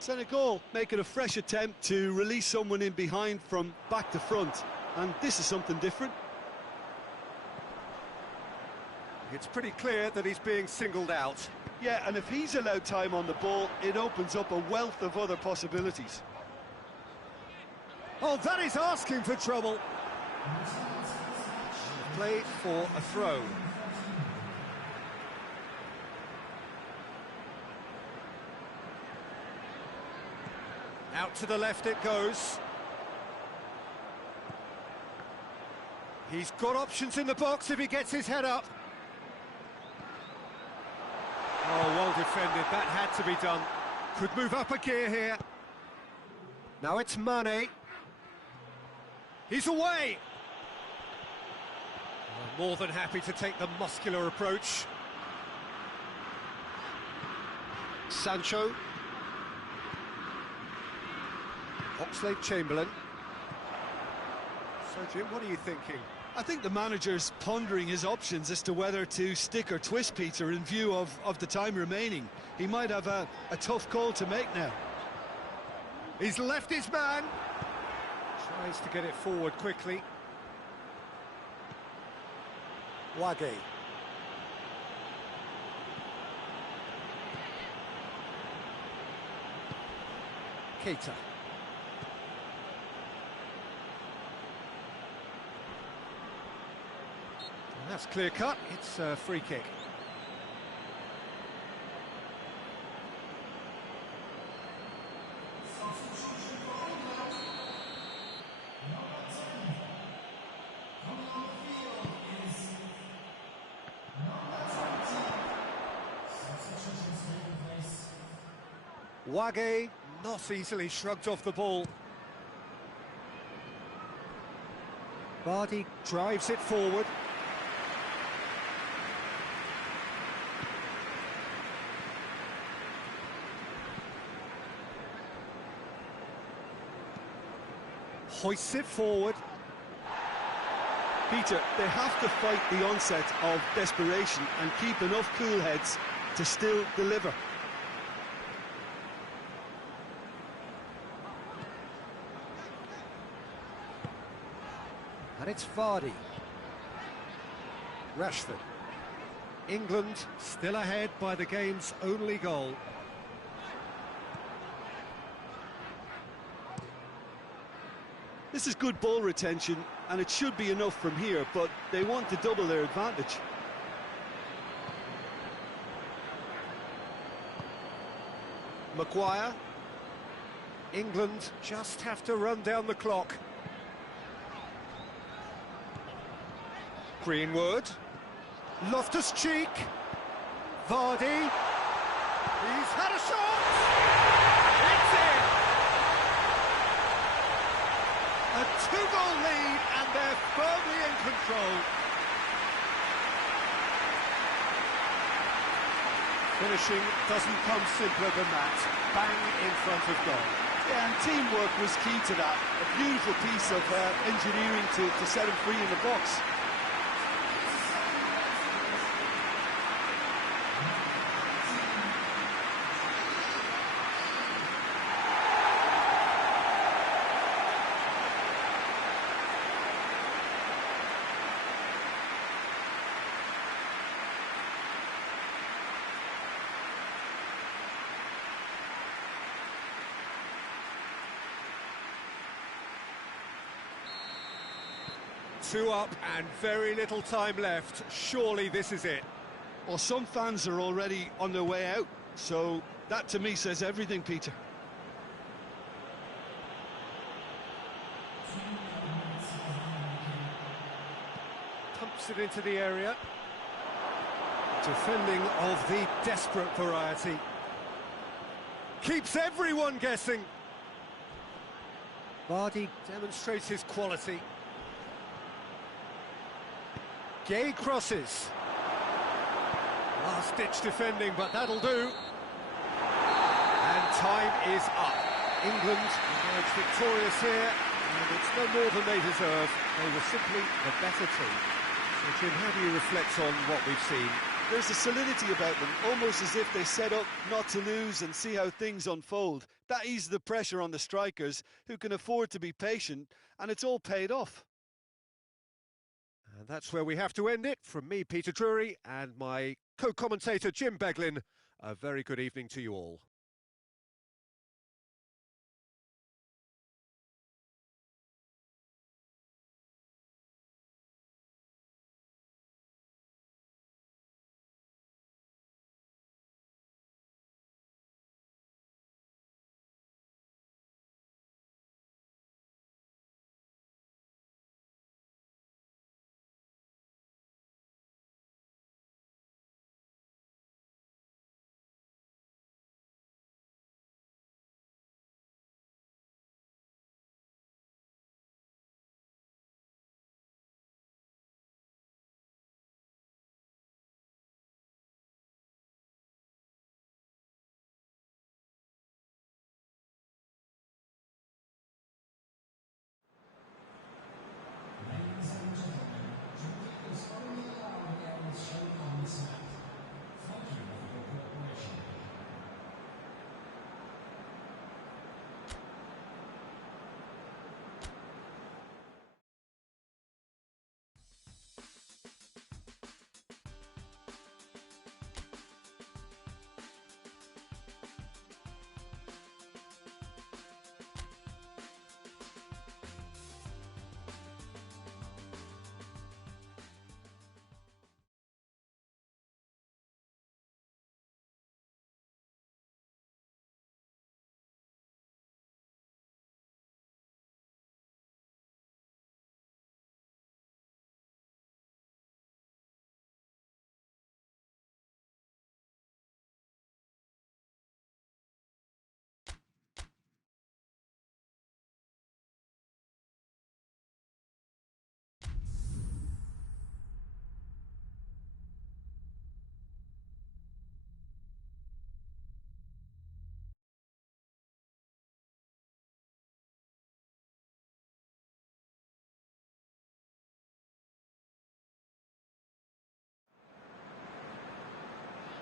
Senegal making a fresh attempt to release someone in behind from back to front, and this is something different. It's pretty clear that he's being singled out. Yeah, and if he's allowed time on the ball, it opens up a wealth of other possibilities. Oh, that is asking for trouble. Play for a throw. Out to the left it goes. He's got options in the box if he gets his head up. Oh, well defended. That had to be done. Could move up a gear here. Now it's Mane. He's away. Oh, more than happy to take the muscular approach. Sancho. Oxlade-Chamberlain. So, Jim, what are you thinking? I think the manager's pondering his options as to whether to stick or twist Peter in view of the time remaining. He might have a tough call to make now. He's left his man. Tries to get it forward quickly. Wage. Keita. That's clear cut, it's a free kick. Wage not easily shrugged off the ball. Vardy drives it forward. Hoists it forward. Peter, they have to fight the onset of desperation and keep enough cool heads to still deliver. And it's Vardy. Rashford. England still ahead by the game's only goal. This is good ball retention, and it should be enough from here, but they want to double their advantage. Maguire. England just have to run down the clock. Greenwood. Loftus-Cheek. Vardy. He's had a shot! It's in! A two-goal lead, and they're firmly in control. Finishing doesn't come simpler than that. Bang in front of goal. Yeah, and teamwork was key to that. A beautiful piece of engineering to set him free in the box. 2 up and very little time left. Surely this is it. Well, some fans are already on their way out, so that to me says everything, Peter. Pumps it into the area. Defending of the desperate variety. Keeps everyone guessing. Vardy demonstrates his quality. Gay crosses. Last-ditch defending, but that'll do. And time is up. England emerged victorious here, and it's no more than they deserve. They were simply the better team. So, Jim, how do you reflect on what we've seen? There's a solidity about them, almost as if they set up not to lose and see how things unfold. That eases the pressure on the strikers, who can afford to be patient, and it's all paid off. And that's where we have to end it. From me, Peter Drury, and my co-commentator, Jim Beglin, a very good evening to you all.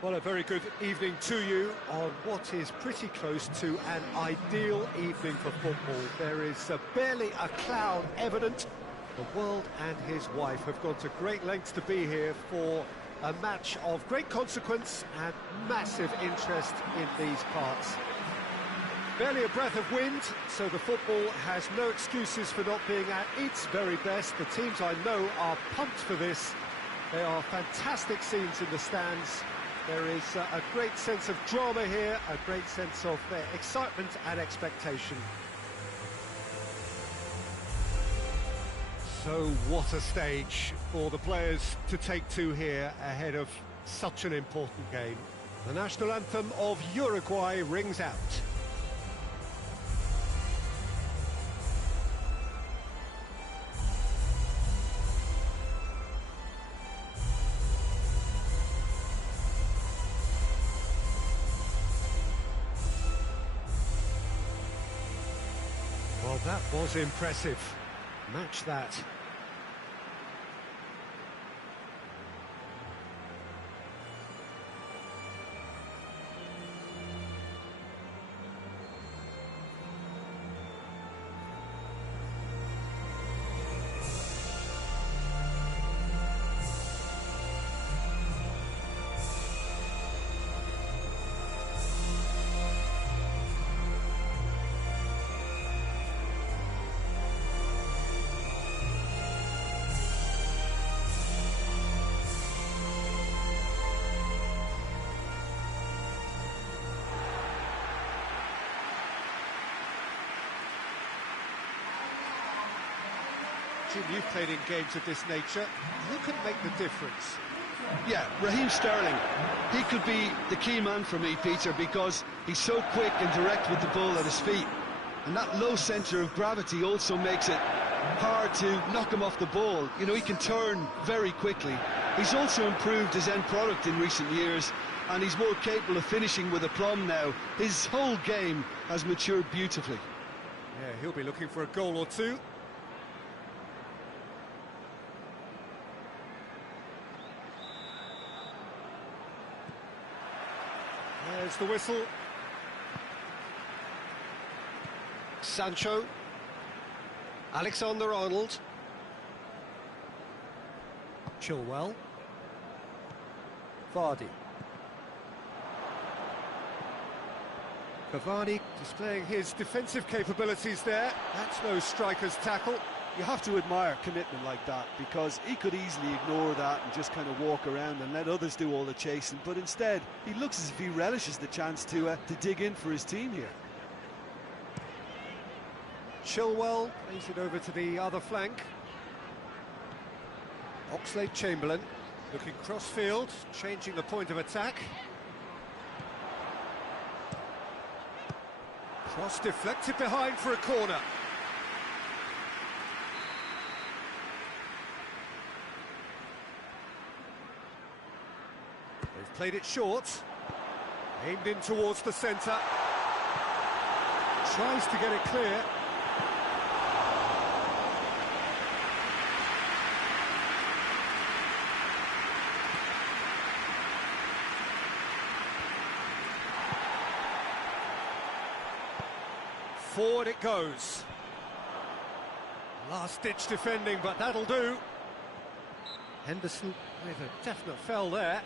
Well, a very good evening to you on what is pretty close to an ideal evening for football. There is barely a cloud evident. The world and his wife have gone to great lengths to be here for a match of great consequence and massive interest in these parts. Barely a breath of wind, so the football has no excuses for not being at its very best. The teams I know are pumped for this. They are fantastic scenes in the stands. There is a great sense of drama here, a great sense of excitement and expectation. So what a stage for the players to take to here ahead of such an important game. The national anthem of Uruguay rings out. Well, that was impressive. Match that. Jim, you've played in games of this nature. Who can make the difference? Yeah, Raheem Sterling. He could be the key man for me, Peter, because he's so quick and direct with the ball at his feet. And that low centre of gravity also makes it hard to knock him off the ball. You know, he can turn very quickly. He's also improved his end product in recent years, and he's more capable of finishing with aplomb now. His whole game has matured beautifully. Yeah, he'll be looking for a goal or two. There's the whistle. Sancho. Alexander-Arnold. Chilwell. Vardy. Cavani displaying his defensive capabilities there. That's no striker's tackle. You have to admire commitment like that, because he could easily ignore that and just kind of walk around and let others do all the chasing, but instead he looks as if he relishes the chance to dig in for his team here. Chilwell plays it over to the other flank. Oxlade-Chamberlain looking cross-field, changing the point of attack. Cross deflected behind for a corner. They've played it short. Aimed in towards the centre. Tries to get it clear. Forward it goes. Last-ditch defending, but that'll do. Henderson with a definite foul there.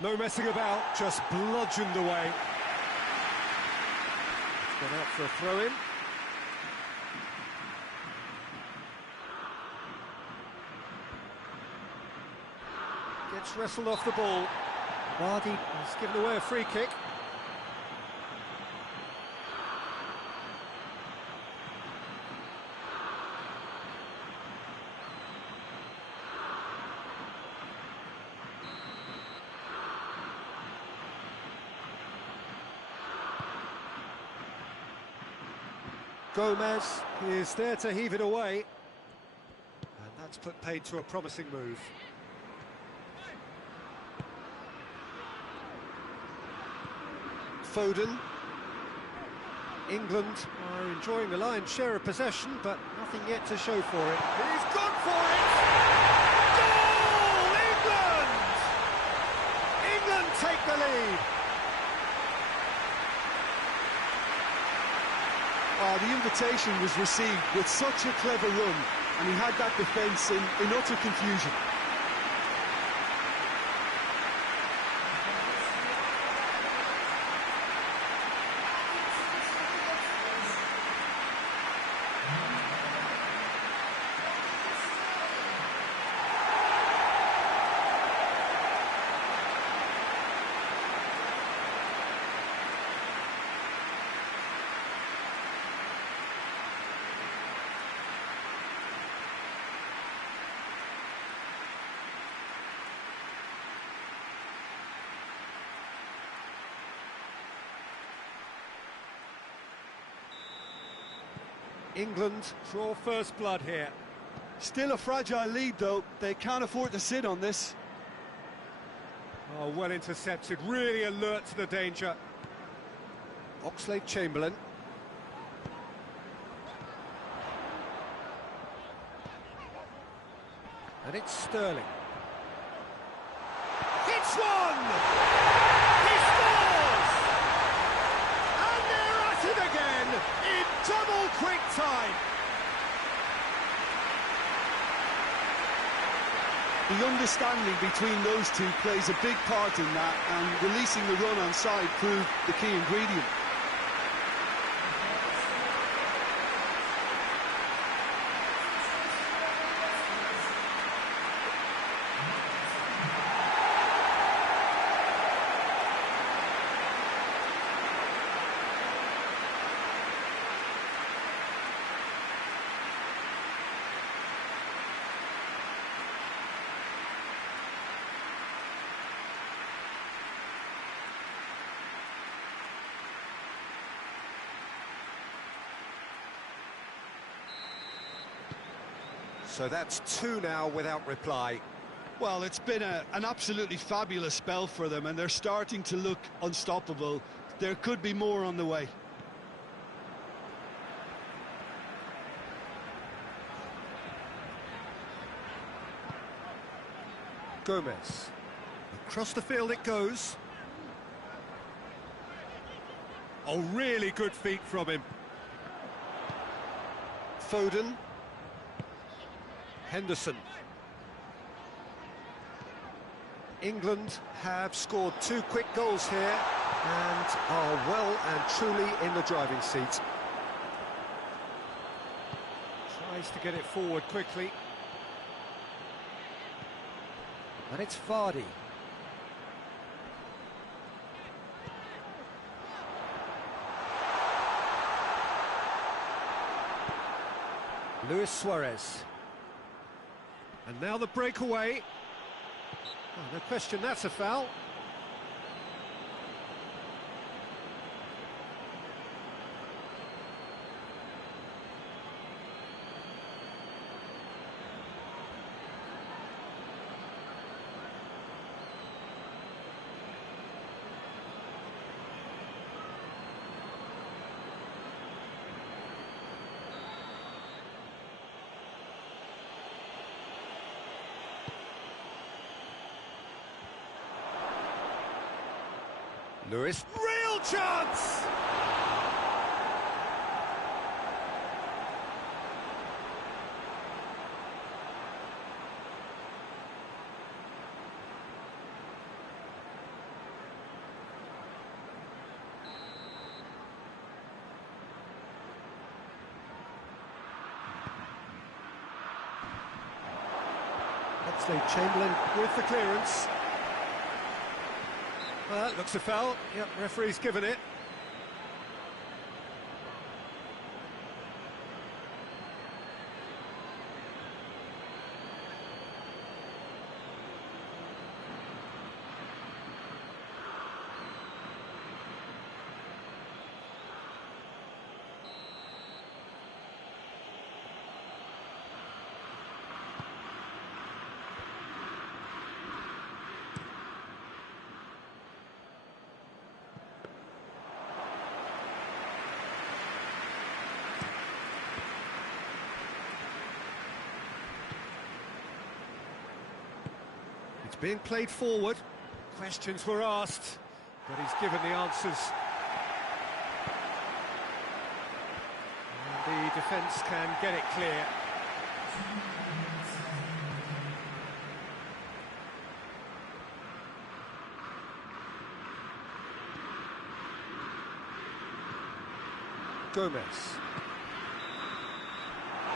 No messing about, just bludgeoned away. Gone out for a throw-in. Gets wrestled off the ball. Vardy has given away a free kick. Gomez is there to heave it away, and that's put paid to a promising move. Foden. England are enjoying the lion's share of possession, but nothing yet to show for it. He's gone for it! Goal! England! England take the lead. The invitation was received with such a clever run, and he had that defence in utter confusion. England draw first blood here. Still a fragile lead, though. They can't afford to sit on this. Oh, well intercepted, really alert to the danger. Oxlade-Chamberlain. And it's Sterling. Hits one! He scores! And they're at it again in double quick time. The understanding between those two plays a big part in that, and releasing the run on side proved the key ingredient. So that's two now without reply. Well, it's been an absolutely fabulous spell for them, and they're starting to look unstoppable. There could be more on the way. Gomez. Across the field it goes. Oh, really good feet from him. Foden. Henderson. England have scored two quick goals here and are well and truly in the driving seat. Tries to get it forward quickly. And it's Vardy. Luis Suarez. And now the breakaway. Oh, no question, that's a foul. Lewis, real chance! Chamberlain with the clearance. Well, that looks a foul. Yep, referee's given it. Being played forward. Questions were asked, but he's given the answers. And the defence can get it clear. Gomez.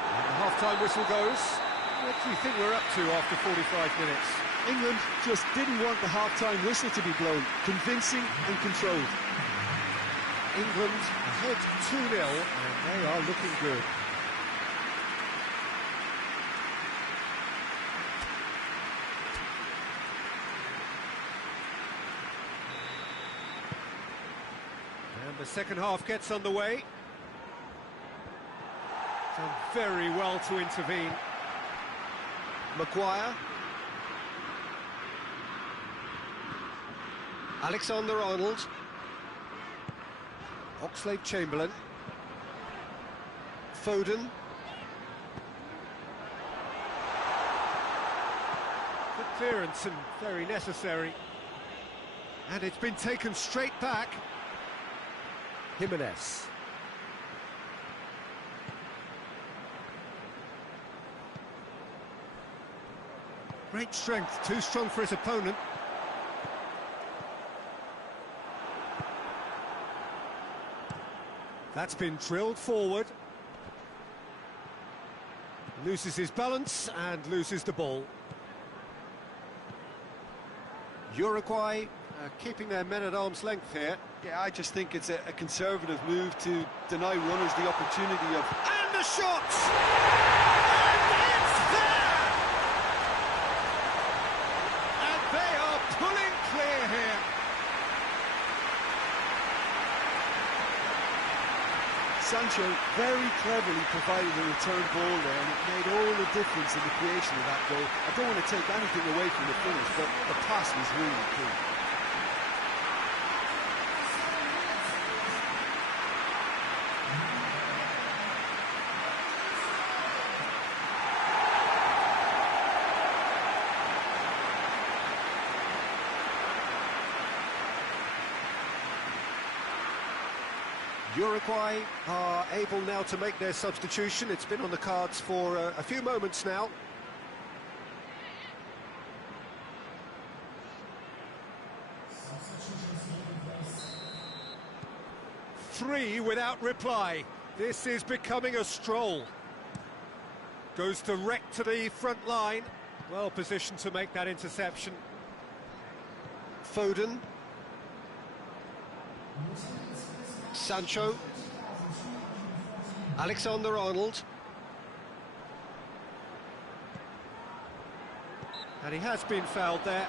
And the half-time whistle goes. What do you think we're up to after 45 minutes? England just didn't want the half-time whistle to be blown. Convincing and controlled. England ahead 2-0 and they are looking good. And the second half gets underway. Done very well to intervene. Maguire. Alexander-Arnold. Oxlade-Chamberlain. Foden. Good clearance and very necessary. And it's been taken straight back. Jimenez. Great strength, too strong for his opponent. That's been drilled forward. Loses his balance and loses the ball. Uruguay keeping their men at arm's length here. Yeah, I just think it's a conservative move to deny runners the opportunity of... And the shot! And it's there! And they are pulling clear here. Sancho very cleverly provided a return ball there, and it made all the difference in the creation of that goal. I don't want to take anything away from the finish, but the pass was really key. Uruguay are able now to make their substitution. It's been on the cards for a few moments now. Three without reply. This is becoming a stroll. Goes direct to the front line. Well positioned to make that interception. Foden. Sancho. Alexander-Arnold. And he has been fouled there.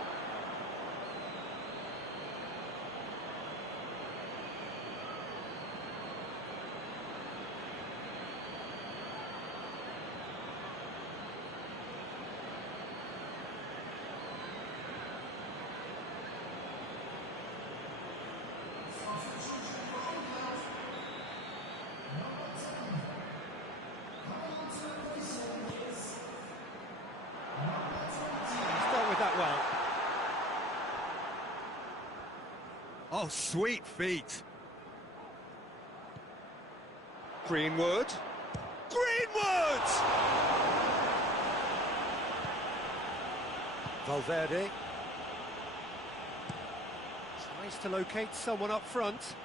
That well. Oh, sweet feet. Greenwood. Greenwood! Valverde. Tries to locate someone up front.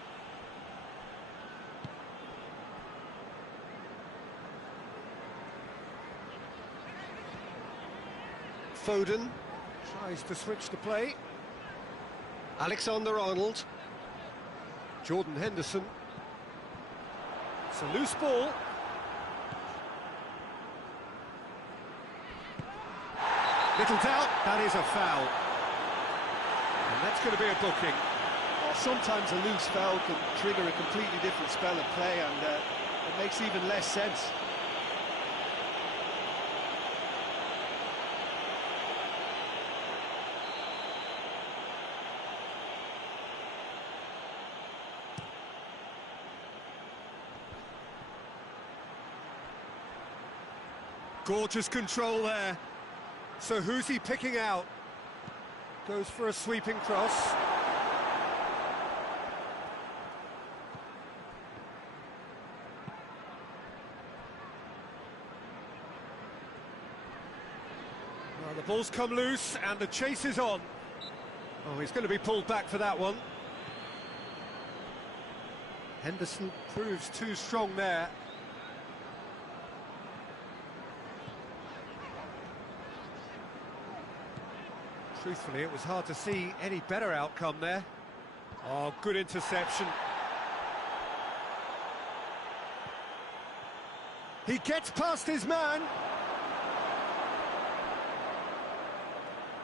Foden. Tries to switch the play. Alexander-Arnold. Jordan Henderson. It's a loose ball. Little doubt, that is a foul. And that's going to be a booking. Sometimes a loose foul can trigger a completely different spell of play, and it makes even less sense. Gorgeous control there. So who's he picking out? Goes for a sweeping cross. Well, the ball's come loose and the chase is on. Oh, he's going to be pulled back for that one. Henderson proves too strong there. Truthfully, it was hard to see any better outcome there. Oh, good interception. He gets past his man.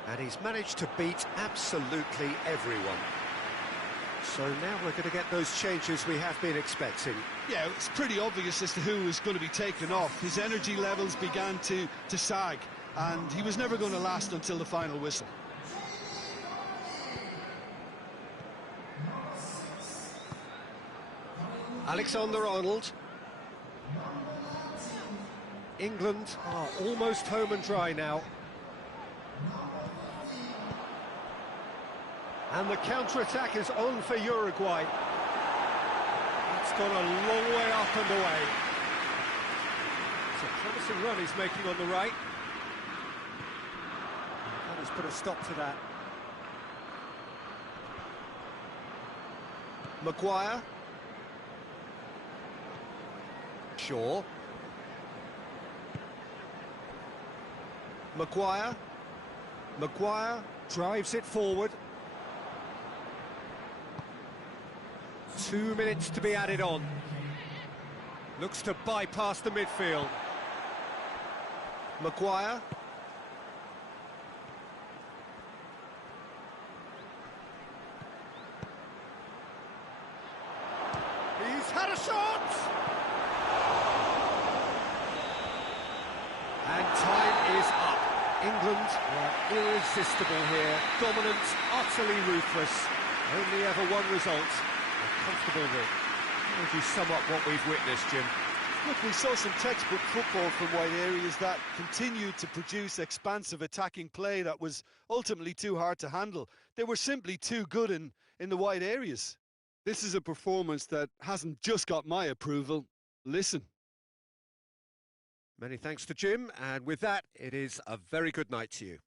And he's managed to beat absolutely everyone. So now we're going to get those changes we have been expecting. Yeah, it's pretty obvious as to who was going to be taken off. His energy levels began to sag, and he was never going to last until the final whistle. Alexander-Arnold. England are almost home and dry now. And the counter-attack is on for Uruguay. It's gone a long way up and away. It's a promising run he's making on the right. That has put a stop to that. Maguire. Shaw. Maguire. Maguire drives it forward. 2 minutes to be added on. Looks to bypass the midfield. Maguire. He's had a shot! time is up. England were irresistible here, dominant, utterly ruthless. Only ever one result, a comfortable win. How would you sum up what we've witnessed, Jim? Look, we saw some textbook football from wide areas that continued to produce expansive attacking play that was ultimately too hard to handle. They were simply too good in the wide areas. This is a performance that hasn't just got my approval. Listen. Many thanks to Jim, and with that, it is a very good night to you.